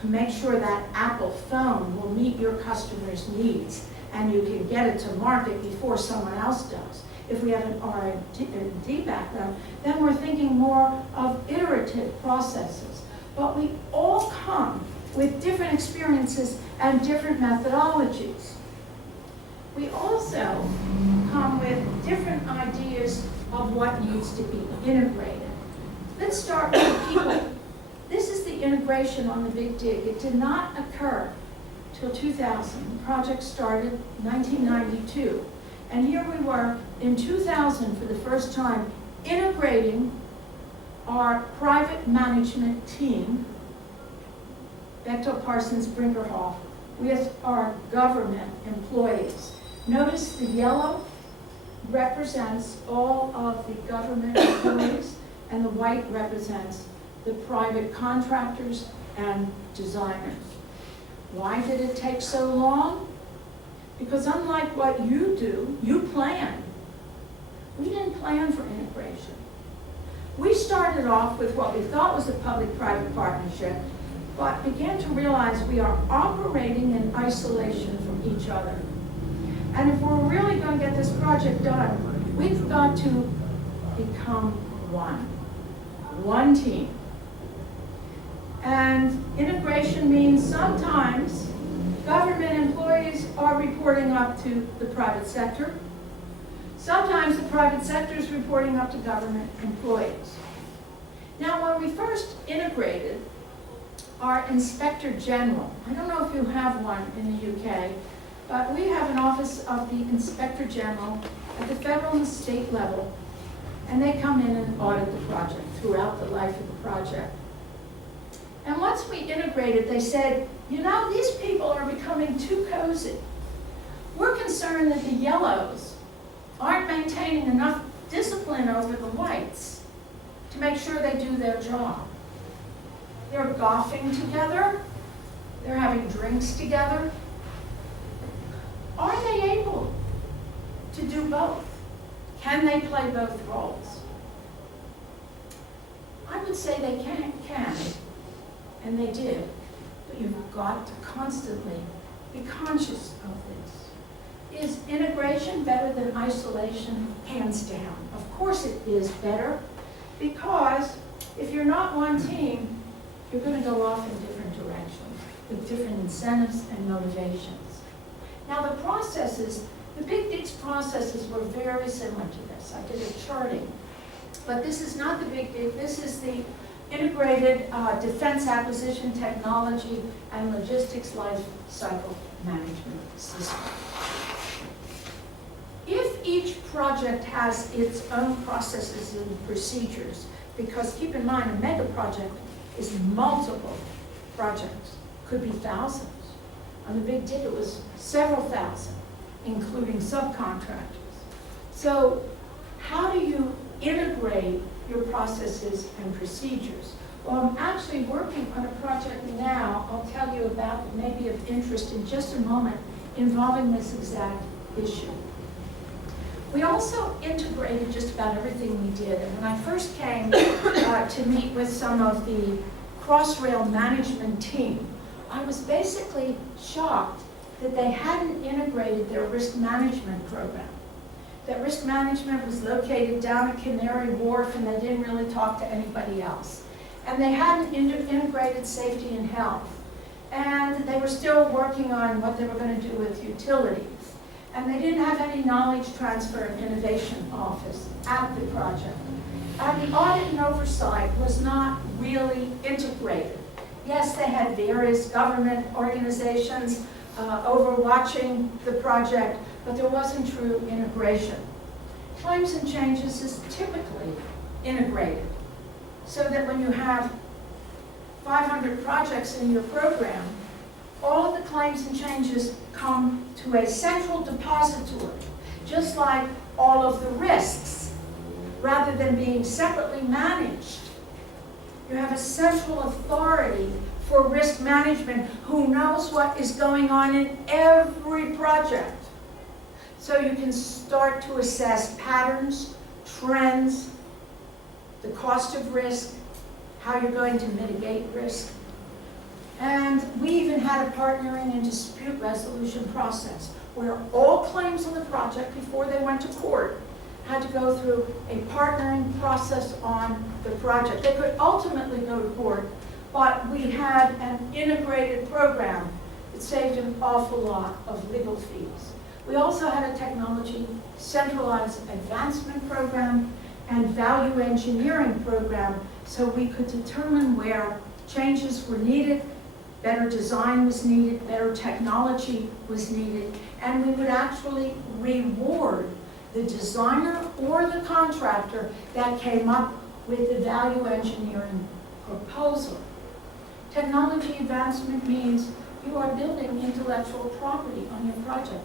to make sure that Apple phone will meet your customer's needs and you can get it to market before someone else does. If we have an R&D background, then we're thinking more of iterative processes. But we all come with different experiences and different methodologies. We also come with different ideas of what needs to be integrated. Let's start with people. This is the integration on the Big Dig. It did not occur till 2000. The project started in 1992. And here we were in 2000 for the first time integrating our private management team, Bechtel Parsons Brinkerhoff, with our government employees. Notice the yellow represents all of the government employees and the white represents the private contractors and designers. Why did it take so long? Because unlike what you do, you plan. We didn't plan for integration. We started off with what we thought was a public-private partnership, but began to realize we are operating in isolation from each other. And if we're really going to get this project done, we've got to become one team. And integration means sometimes Government employees are reporting up to the private sector. Sometimes the private sector is reporting up to government employees. Now, when we first integrated our Inspector General, I don't know if you have one in the UK, but we have an office of the Inspector General at the federal and state level, and they come in and audit the project throughout the life of the project. And once we integrated, they said, you know, these people are becoming too cozy. We're concerned that the yellows aren't maintaining enough discipline over the whites to make sure they do their job. They're golfing together, they're having drinks together. Are they able to do both? Can they play both roles? I would say they can, and they did. But you've got to constantly be conscious of this. Is integration better than isolation? Hands down. Of course it is better, because if you're not one team, you're going to go off in different directions with different incentives and motivations. Now the processes, the Big Dig's processes were very similar to this. I did a charting, but this is not the Big Dig, this is the Integrated Defense Acquisition Technology and Logistics Life Cycle Management System. If each project has its own processes and procedures, because keep in mind, a mega project is multiple projects, could be thousands. On the Big Dig, it was several thousand, including subcontractors. So how do you integrate your processes and procedures? Well, I'm actually working on a project now, I'll tell you about, it may be of interest in just a moment, involving this exact issue. We also integrated just about everything we did. And when I first came to meet with some of the Crossrail management team, I was basically shocked that they hadn't integrated their risk management program. That risk management was located down at Canary Wharf, and they didn't really talk to anybody else. And they hadn't integrated safety and health. And they were still working on what they were going to do with utilities. And they didn't have any knowledge transfer and innovation office at the project. And the audit and oversight was not really integrated. Yes, they had various government organizations overwatching the project, but there wasn't true integration. Claims and changes is typically integrated, so that when you have 500 projects in your program, all of the claims and changes come to a central depository, just like all of the risks, rather than being separately managed. You have a central authority for risk management who knows what is going on in every project. So you can start to assess patterns, trends, the cost of risk, how you're going to mitigate risk. And we even had a partnering and dispute resolution process where all claims on the project before they went to court had to go through a partnering process on the project. They could ultimately go to court, but we had an integrated program that saved an awful lot of legal fees. We also had a technology centralized advancement program and value engineering program, so we could determine where changes were needed, better design was needed, better technology was needed, and we would actually reward the designer or the contractor that came up with the value engineering proposal. Technology advancement means you are building intellectual property on your project.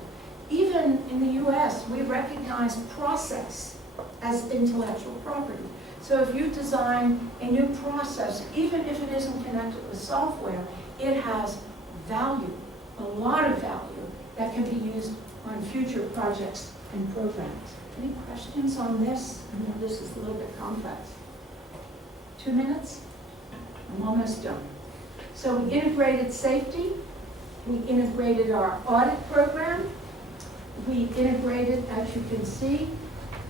Even in the US, we recognize process as intellectual property. So if you design a new process, even if it isn't connected with software, it has value, a lot of value that can be used on future projects and programs. Any questions on this? I know this is a little bit complex. 2 minutes? I'm almost done. So we integrated safety, we integrated our audit program, we integrated, as you can see,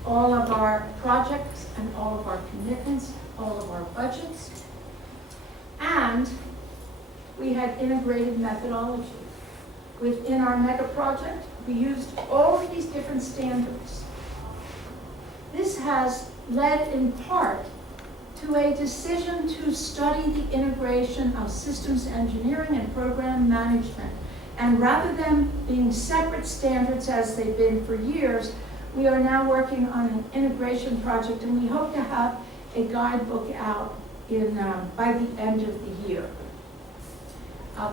all of our projects and all of our commitments, all of our budgets, and we had integrated methodology. within our mega project. We used all of these different standards. This has led in part to a decision to study the integration of systems engineering and program management. And rather than being separate standards as they've been for years, we are now working on an integration project, and we hope to have a guidebook out by the end of the year.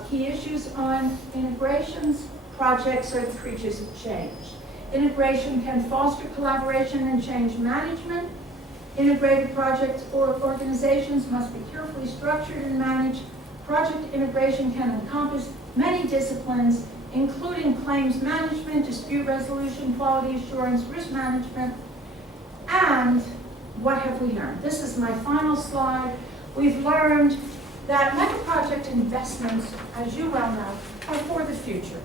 Key issues on integrations. Projects are creatures of change. Integration can foster collaboration and change management. Integrated projects or organizations must be carefully structured and managed. Project integration can encompass many disciplines, including claims management, dispute resolution, quality assurance, risk management. And what have we learned? This is my final slide. We've learned that megaproject investments, as you well know, are for the future.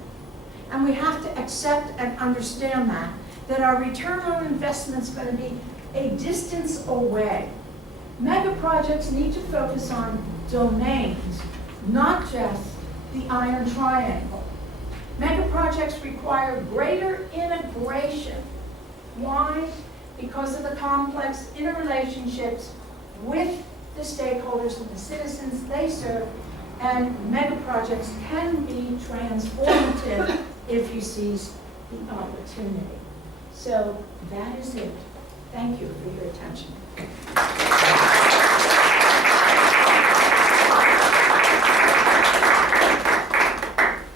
And we have to accept and understand that our return on investment is going to be a distance away. Megaprojects need to focus on domains, not just the iron triangle. Megaprojects require greater integration. Why? Because of the complex interrelationships with the stakeholders and the citizens they serve, and megaprojects can be transformative if you seize the opportunity. So that is it. Thank you for your attention.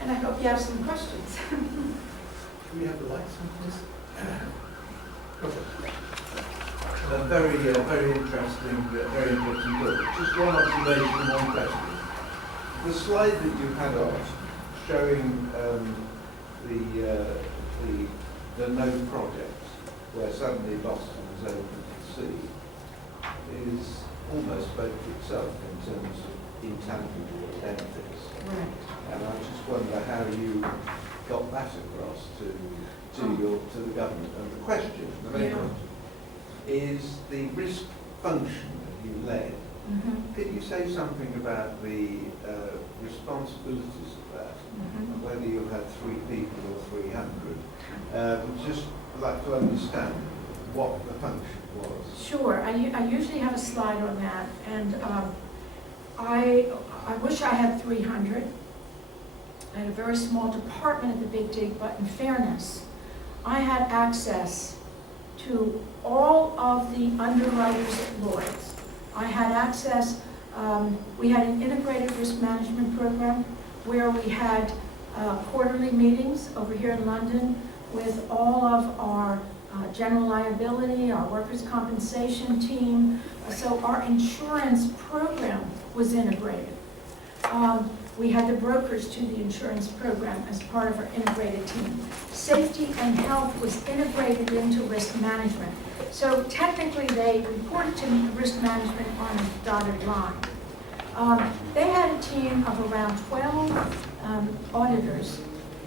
And I hope you have some questions. Can we have the lights on, please? Very interesting book. Just one observation and one question. The slide that you had on showing the no projects, where suddenly Boston is open to sea, is almost spoke for itself in terms of intangible benefits. Right. And I just wonder how you got that across to the government. And the question, the main question, is the risk function that you led. Mm-hmm. Could you say something about the responsibilities of that? Mm-hmm. Whether you had 3 people or 300? We'd just like to understand what the function was. Sure. I usually have a slide on that, and I wish I had 300. I had a very small department at the Big Dig, but in fairness, I had access to all of the underwriters at Lloyd's. I had access, we had an integrated risk management program where we had quarterly meetings over here in London with all of our general liability, our workers' compensation team. So our insurance program was integrated. We had the brokers to the insurance program as part of our integrated team. Safety and health was integrated into risk management. So technically they reported to risk management on a dotted line. They had a team of around 12 auditors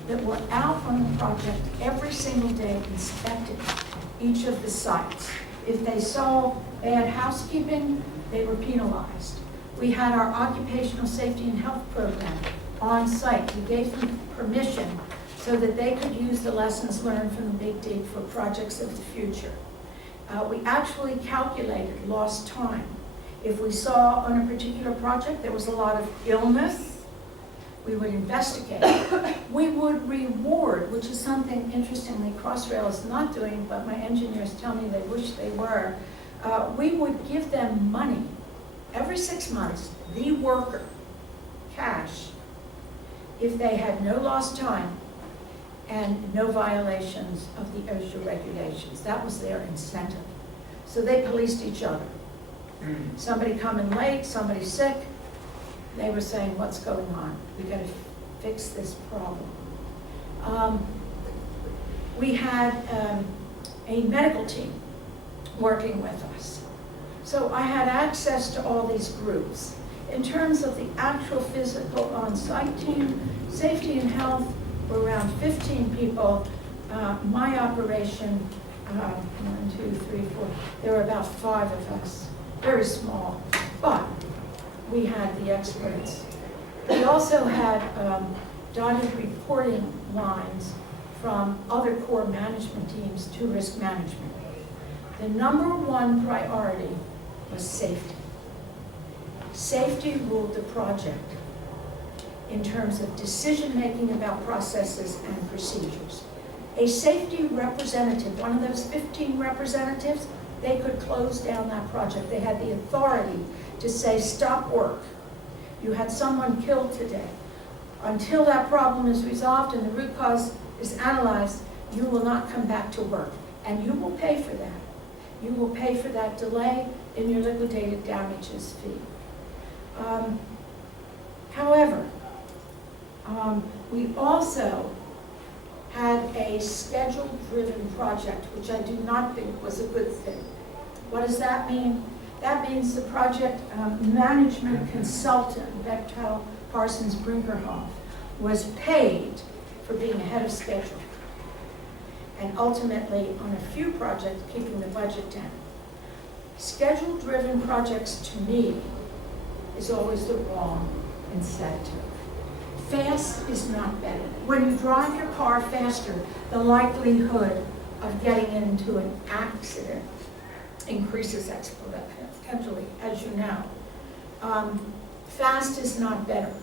that were out on the project every single day inspecting each of the sites. If they saw bad housekeeping, they were penalized. We had our occupational safety and health program on site. We gave them permission so that they could use the lessons learned from the Big Dig for projects of the future. We actually calculated lost time. If we saw on a particular project there was a lot of illness, we would investigate. We would reward, which is something, interestingly, Crossrail is not doing, but my engineers tell me they wish they were. We would give them money every 6 months, the worker, cash, if they had no lost time and no violations of the OSHA regulations. That was their incentive. So they policed each other. Somebody coming late, somebody sick, they were saying, what's going on? We got to fix this problem. We had a medical team working with us. So I had access to all these groups. In terms of the actual physical on-site team, safety and health were around 15 people. My operation, 1, 2, 3, 4, there were about 5 of us, very small, but we had the experts. We also had dotted reporting lines from other core management teams to risk management. The number one priority was safety. Safety ruled the project in terms of decision-making about processes and procedures. A safety representative, one of those 15 representatives, they could close down that project. They had the authority to say, stop work. You had someone killed today. Until that problem is resolved and the root cause is analyzed, you will not come back to work. And you will pay for that. You will pay for that delay in your liquidated damages fee. However, we also had a schedule-driven project, which I do not think was a good thing. What does that mean? That means the project management consultant, Bechtel Parsons Brinkerhoff, was paid for being ahead of schedule. And ultimately, on a few projects, keeping the budget down. Schedule-driven projects, to me, is always the wrong incentive. Fast is not better. When you drive your car faster, the likelihood of getting into an accident increases exponentially, as you know. Fast is not better,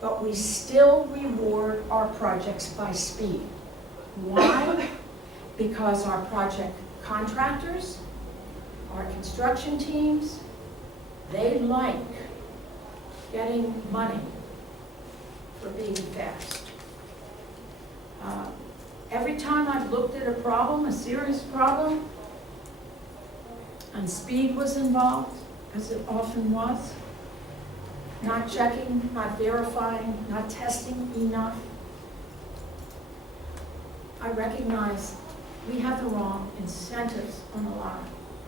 but we still reward our projects by speed. Why? Because our project contractors, our construction teams, they like getting money for being fast. Every time I've looked at a problem, a serious problem, and speed was involved, as it often was, not checking, not verifying, not testing enough, I recognize we have the wrong incentives on a lot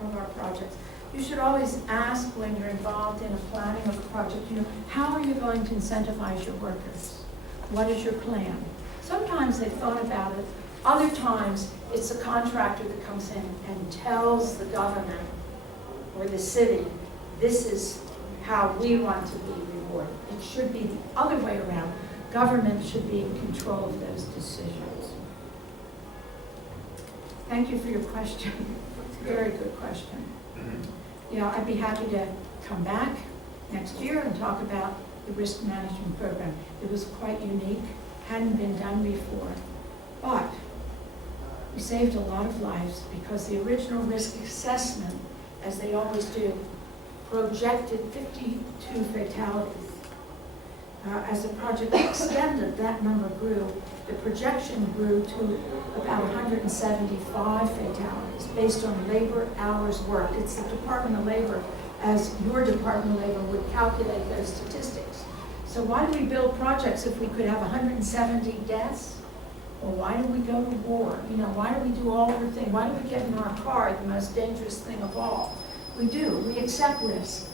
of our projects. You should always ask when you're involved in a planning of a project, how are you going to incentivize your workers? What is your plan? Sometimes they've thought about it. Other times, it's a contractor that comes in and tells the government or the city, this is how we want to be rewarded. It should be the other way around. Government should be in control of those decisions. Thank you for your question. It's a very good question. Yeah, I'd be happy to come back next year and talk about the risk management program. It was quite unique, hadn't been done before, but we saved a lot of lives because the original risk assessment, as they always do, projected 52 fatalities. As the project extended, that number grew. The projection grew to about 175 fatalities based on labor hours worked. It's the Department of Labor, as your Department of Labor would calculate those statistics. So why do we build projects if we could have 170 deaths? Or why do we go to war? Why do we do all the things? Why do we get in our car, the most dangerous thing of all? We do. We accept risk.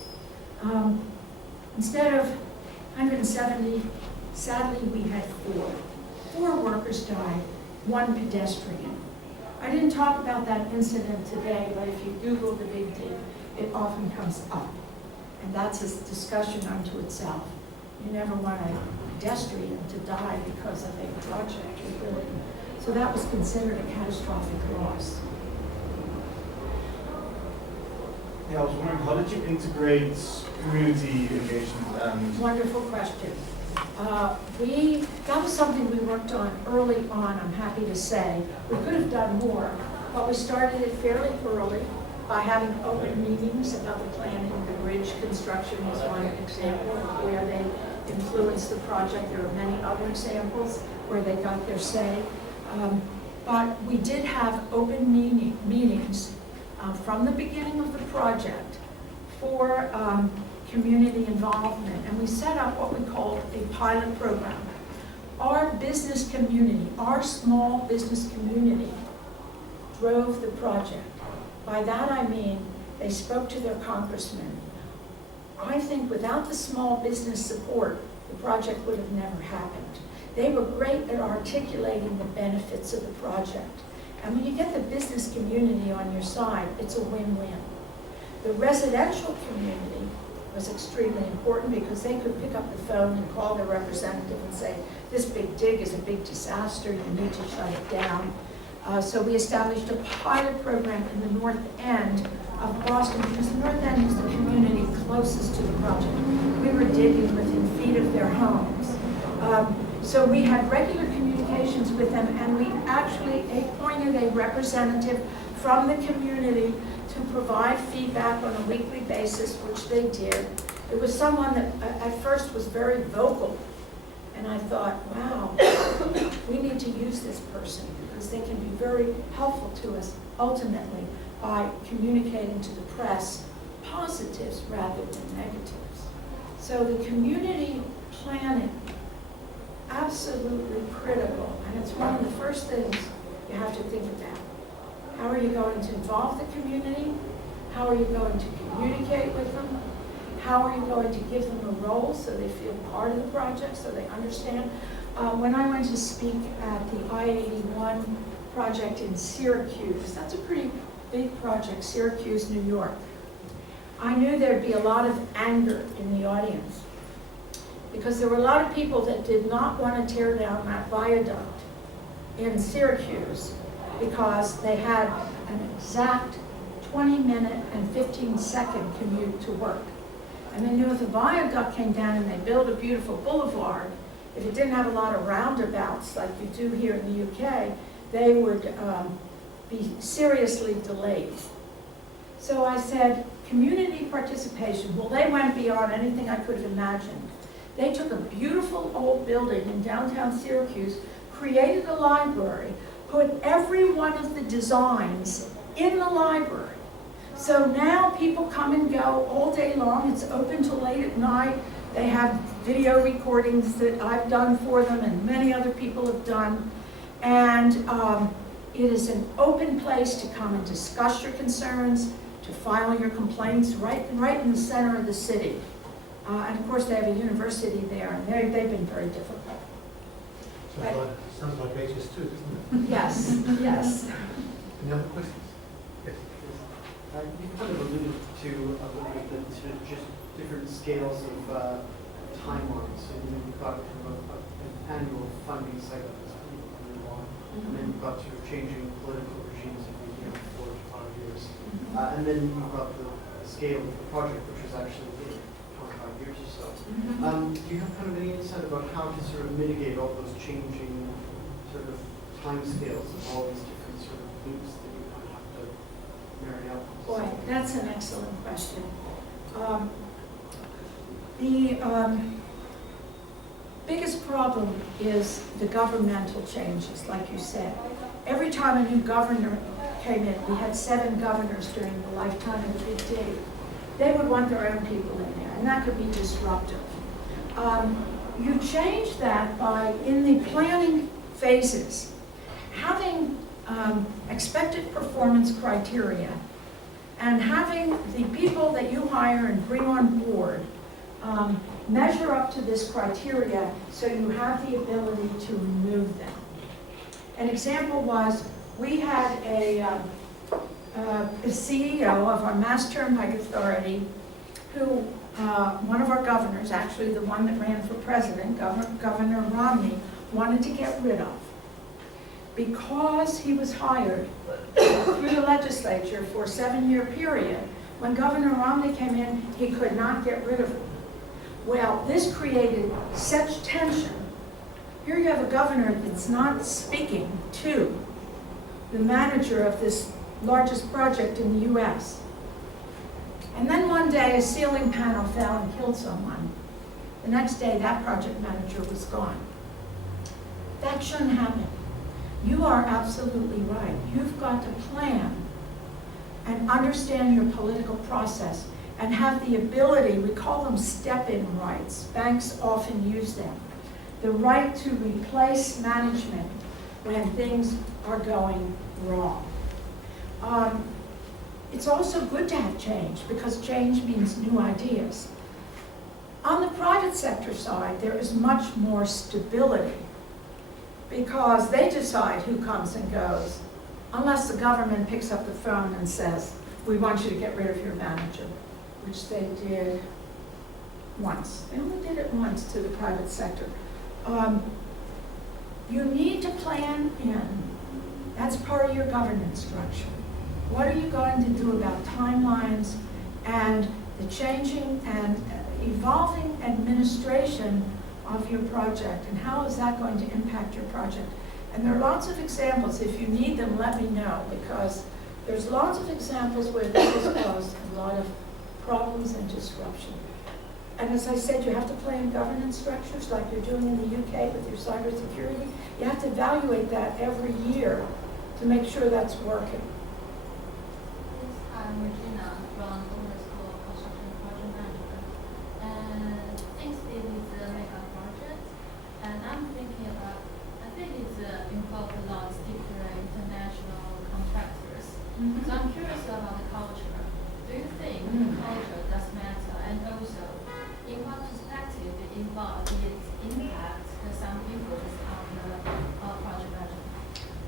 Instead of 170, sadly, we had 4. 4 workers died, 1 pedestrian. I didn't talk about that incident today, but if you Google the Big D, it often comes up. And that's a discussion unto itself. You never want a pedestrian to die because of a project, really. So that was considered a catastrophic loss. Yeah, I was wondering, how did you integrate community engagement and... Wonderful question. That was something we worked on early on, I'm happy to say. We could have done more, but we started it fairly early by having open meetings about the planning. The bridge construction was one example where they influenced the project. There are many other examples where they got their say. But we did have open meetings from the beginning of the project for community involvement, and we set up what we called a pilot program. Our business community, our small business community, drove the project. By that I mean they spoke to their congressman. I think without the small business support, the project would have never happened. They were great at articulating the benefits of the project. And when you get the business community on your side, it's a win-win. The residential community was extremely important because they could pick up the phone and call their representative and say, this big dig is a big disaster, you need to shut it down. So we established a pilot program in the north end of Boston because the north end is the community closest to the project. We were digging within feet of their homes. So we had regular communications with them, and we actually appointed a representative from the community to provide feedback on a weekly basis, which they did. It was someone that at first was very vocal, and I thought, wow, we need to use this person because they can be very helpful to us ultimately by communicating to the press positives rather than negatives. So the community planning, absolutely critical, and it's one of the first things you have to think about. How are you going to involve the community? How are you going to communicate with them? How are you going to give them a role so they feel part of the project, so they understand? When I went to speak at the I-81 project in Syracuse, that's a pretty big project, Syracuse, New York. I knew there'd be a lot of anger in the audience because there were a lot of people that did not want to tear down that viaduct in Syracuse because they had an exact 20-minute and 15-second commute to work. And they knew if the viaduct came down and they built a beautiful boulevard, if it didn't have a lot of roundabouts like you do here in the UK, they would be seriously delayed. So I said, community participation. Well, they went beyond anything I could have imagined. They took a beautiful old building in downtown Syracuse, created a library, put every one of the designs in the library. So now people come and go all day long. It's open till late at night. They have video recordings that I've done for them and many other people have done. And it is an open place to come and discuss your concerns, to file your complaints right in the center of the city. And of course, they have a university there, and they've been very difficult. Sounds like HS2, doesn't it? Yes, yes. Any other questions? Yes. You kind of alluded to a little bit to just different scales of timelines. So you've got kind of an annual funding cycle that's pretty long, and then you've got sort of changing political regimes every 4 to 5 years. And then you've got the scale of the project, which is actually 25 years or so. Do you have kind of any insight about how to sort of mitigate all those changing sort of timescales of all these different sort of loops that you kind of have to marry up? Boy, that's an excellent question. The biggest problem is the governmental changes, like you said. Every time a new governor came in, we had 7 governors during the lifetime of the Big Dig. They would want their own people in there, and that could be disruptive. You change that by, in the planning phases, having expected performance criteria and having the people that you hire and bring on board measure up to this criteria so you have the ability to remove them. An example was, we had a CEO of our Mass Turnpike Authority who one of our governors, actually the one that ran for president, Governor Romney, wanted to get rid of. Because he was hired through the legislature for a 7-year period, when Governor Romney came in, he could not get rid of him. Well, this created such tension. Here you have a governor that's not speaking to the manager of this largest project in the US. And then one day a ceiling panel fell and killed someone. The next day that project manager was gone. That shouldn't happen. You are absolutely right. You've got to plan and understand your political process and have the ability, we call them step-in rights. Banks often use them. The right to replace management when things are going wrong. It's also good to have change because change means new ideas. On the private sector side, there is much more stability because they decide who comes and goes, unless the government picks up the phone and says, we want you to get rid of your manager, which they did once. They only did it once to the private sector. You need to plan in. That's part of your governance structure. What are you going to do about timelines and the changing and evolving administration of your project, and how is that going to impact your project? And there are lots of examples. If you need them, let me know, because there's lots of examples where this has caused a lot of problems and disruption. And as I said, you have to plan governance structures like you're doing in the UK with your cybersecurity. You have to evaluate that every year to make sure that's working. I'm Regina from the School of Construction Project Management. And things did with the Megaprojects. And I'm thinking about, I think it's involved a lot of different international contractors. So I'm curious about the culture. Do you think the culture does matter? And also, in what perspective it impacts some influence on the project management?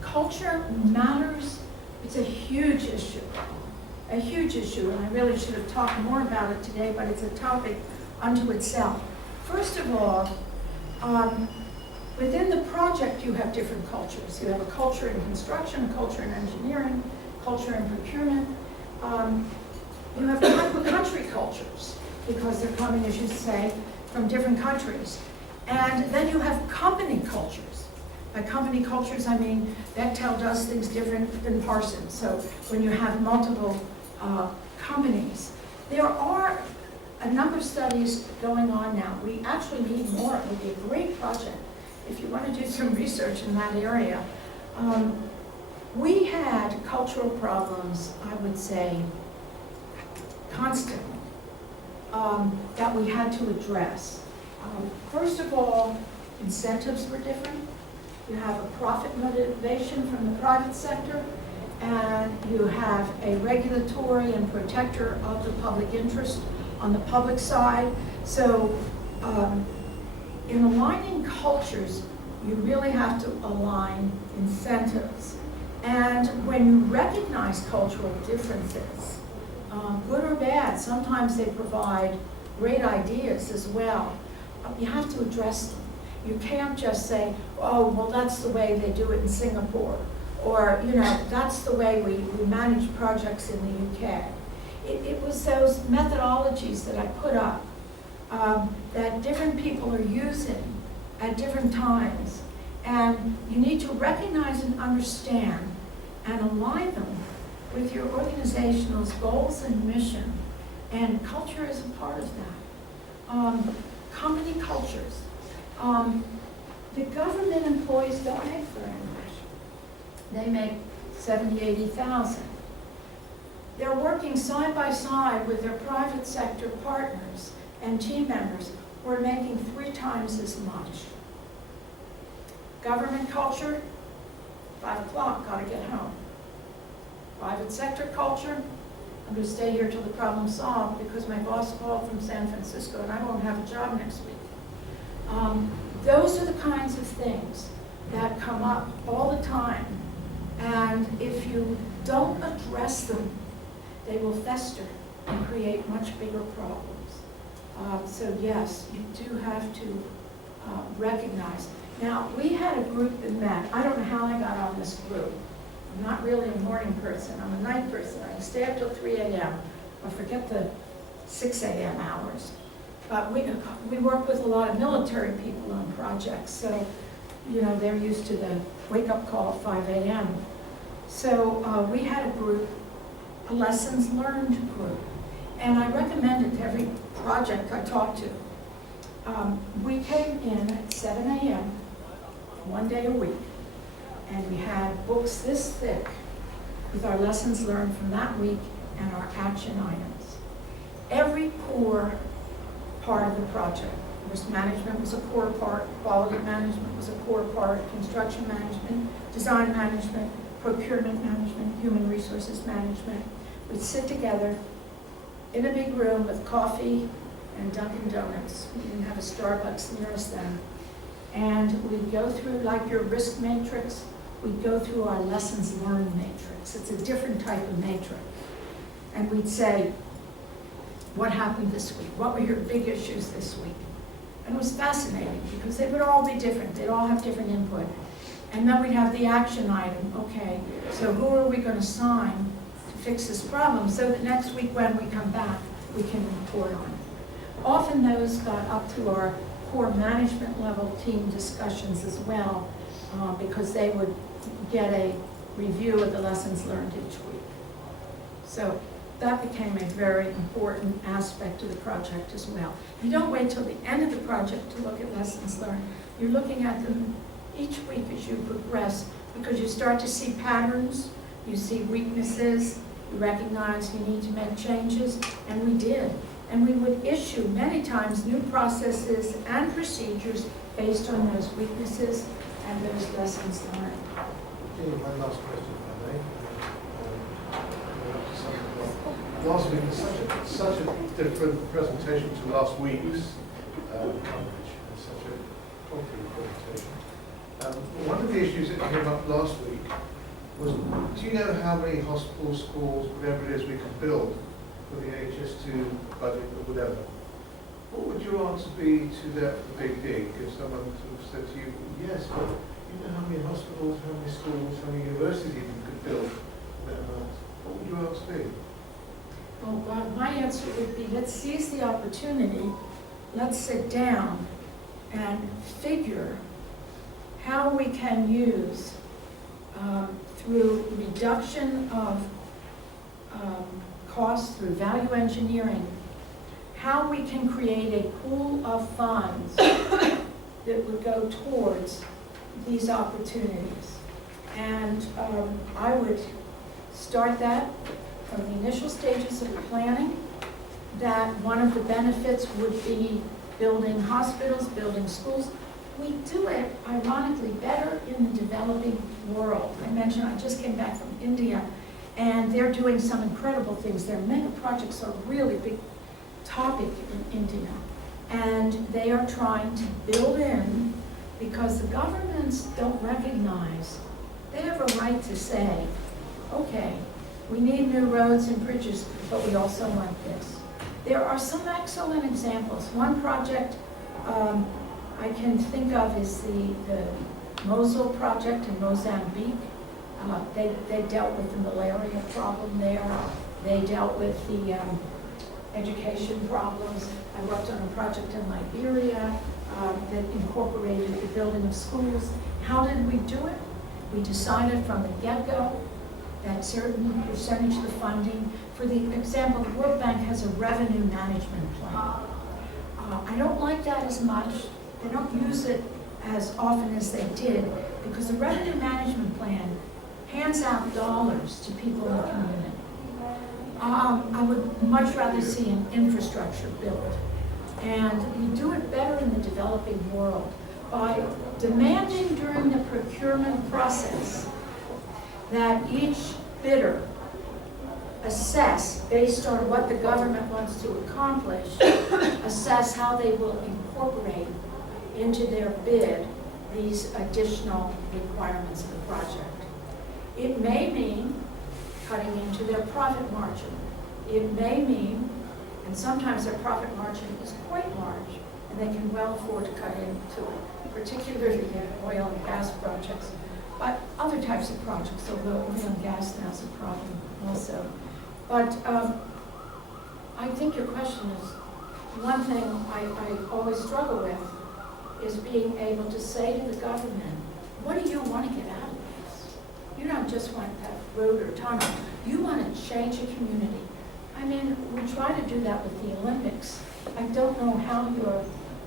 Culture matters. It's a huge issue. A huge issue, and I really should have talked more about it today, but it's a topic unto itself. First of all, within the project you have different cultures. You have a culture in construction, a culture in engineering, culture in procurement. You have country cultures, because they're coming, as you say, from different countries. And then you have company cultures. By company cultures, I mean Bechtel does things different than Parsons. So when you have multiple companies, there are a number of studies going on now. We actually need more. It would be a great project if you want to do some research in that area. We had cultural problems, I would say, constantly, that we had to address. First of all, incentives were different. You have a profit motivation from the private sector, and you have a regulatory and protector of the public interest on the public side. So in aligning cultures, you really have to align incentives. And when you recognize cultural differences, good or bad, sometimes they provide great ideas as well. You have to address them. You can't just say, oh, well, that's the way they do it in Singapore, or, you know, that's the way we manage projects in the UK. It was those methodologies that I put up that different people are using at different times. And you need to recognize and understand and align them with your organization's goals and mission. And culture is a part of that. Company cultures. The government employees don't make very much. They make 70, 80,000. They're working side by side with their private sector partners and team members who are making 3 times as much. Government culture, 5 o'clock, gotta get home. Private sector culture, I'm gonna stay here till the problem's solved because my boss called from San Francisco and I won't have a job next week. Those are the kinds of things that come up all the time. And if you don't address them, they will fester and create much bigger problems. So yes, you do have to recognize. Now, we had a group that met. I don't know how I got on this group. I'm not really a morning person. I'm a night person. I stay up till 3 a.m. I forget the 6 a.m. hours. But we work with a lot of military people on projects, so you know they're used to the wake-up call at 5 a.m. So we had a group, a lessons learned group, and I recommend it to every project I talked to. We came in at 7 a.m. 1 day a week, and we had books this thick with our lessons learned from that week and our action items. Every core part of the project. Risk management was a core part, quality management was a core part, construction management, design management, procurement management, human resources management. We'd sit together in a big room with coffee and Dunkin' Donuts. We didn't have a Starbucks near us then. And we'd go through, like your risk matrix, we'd go through our lessons learned matrix. It's a different type of matrix. And we'd say, what happened this week? What were your big issues this week? And it was fascinating because they would all be different. They'd all have different input. And then we'd have the action item. Okay, so who are we going to sign to fix this problem so that next week when we come back, we can report on it. Often those got up to our core management level team discussions as well, because they would get a review of the lessons learned each week. So that became a very important aspect of the project as well. You don't wait till the end of the project to look at lessons learned. You're looking at them each week as you progress, because you start to see patterns, you see weaknesses, you recognize you need to make changes, and we did. And we would issue many times new processes and procedures based on those weaknesses and those lessons learned. Okay, one last question, if I may. Last week was such a different presentation to last week's coverage. Such a complicated presentation. One of the issues that came up last week was, do you know how many hospitals, schools, whatever it is we could build for the HS2 budget or whatever? What would your answer be to that big dig if someone sort of said to you, yes, but you know how many hospitals, how many schools, how many universities you could build for that amount? What would your answer be? Well, my answer would be, let's seize the opportunity, let's sit down and figure how we can use, through reduction of costs, through value engineering, how we can create a pool of funds that would go towards these opportunities. And I would start that from the initial stages of the planning, that one of the benefits would be building hospitals, building schools. We do it, ironically, better in the developing world. I mentioned I just came back from India, and they're doing some incredible things. Their mega projects are a really big topic in India. And they are trying to build in, because the governments don't recognize, they have a right to say, okay, we need new roads and bridges, but we also want this. There are some excellent examples. One project I can think of is the Mosul project in Mozambique. They dealt with the malaria problem there. They dealt with the education problems. I worked on a project in Liberia that incorporated the building of schools. How did we do it? We decided from the get-go that certain percentage of the funding, for the example, the World Bank has a revenue management plan. I don't like that as much. They don't use it as often as they did, because the revenue management plan hands out dollars to people in the community. I would much rather see an infrastructure built. And we do it better in the developing world by demanding during the procurement process that each bidder assess, based on what the government wants to accomplish, assess how they will incorporate into their bid these additional requirements of the project. It may mean cutting into their profit margin. It may mean, and sometimes their profit margin is quite large, and they can well afford to cut into it, particularly in oil and gas projects, but other types of projects, although oil and gas now is a problem also. But I think your question is, one thing I always struggle with is being able to say to the government, what do you want to get out of this? You don't just want that road or tunnel. You want to change a community. I mean, we try to do that with the Olympics. I don't know how your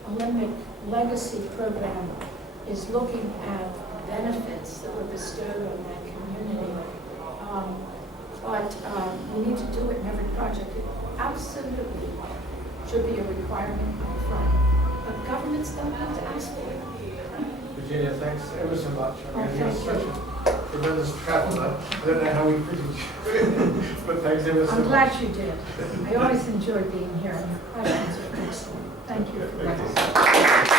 Olympic legacy program is looking at benefits that were bestowed on that community. But we need to do it in every project. It absolutely should be a requirement up front. But governments don't have to ask for it. Virginia, thanks ever so much. I mean, you're thank such you. a tremendous traveller. I don't know how we fitted you, but thanks ever so I'm much. glad you did. I always enjoy being here, and your questions are excellent. Thank you for that.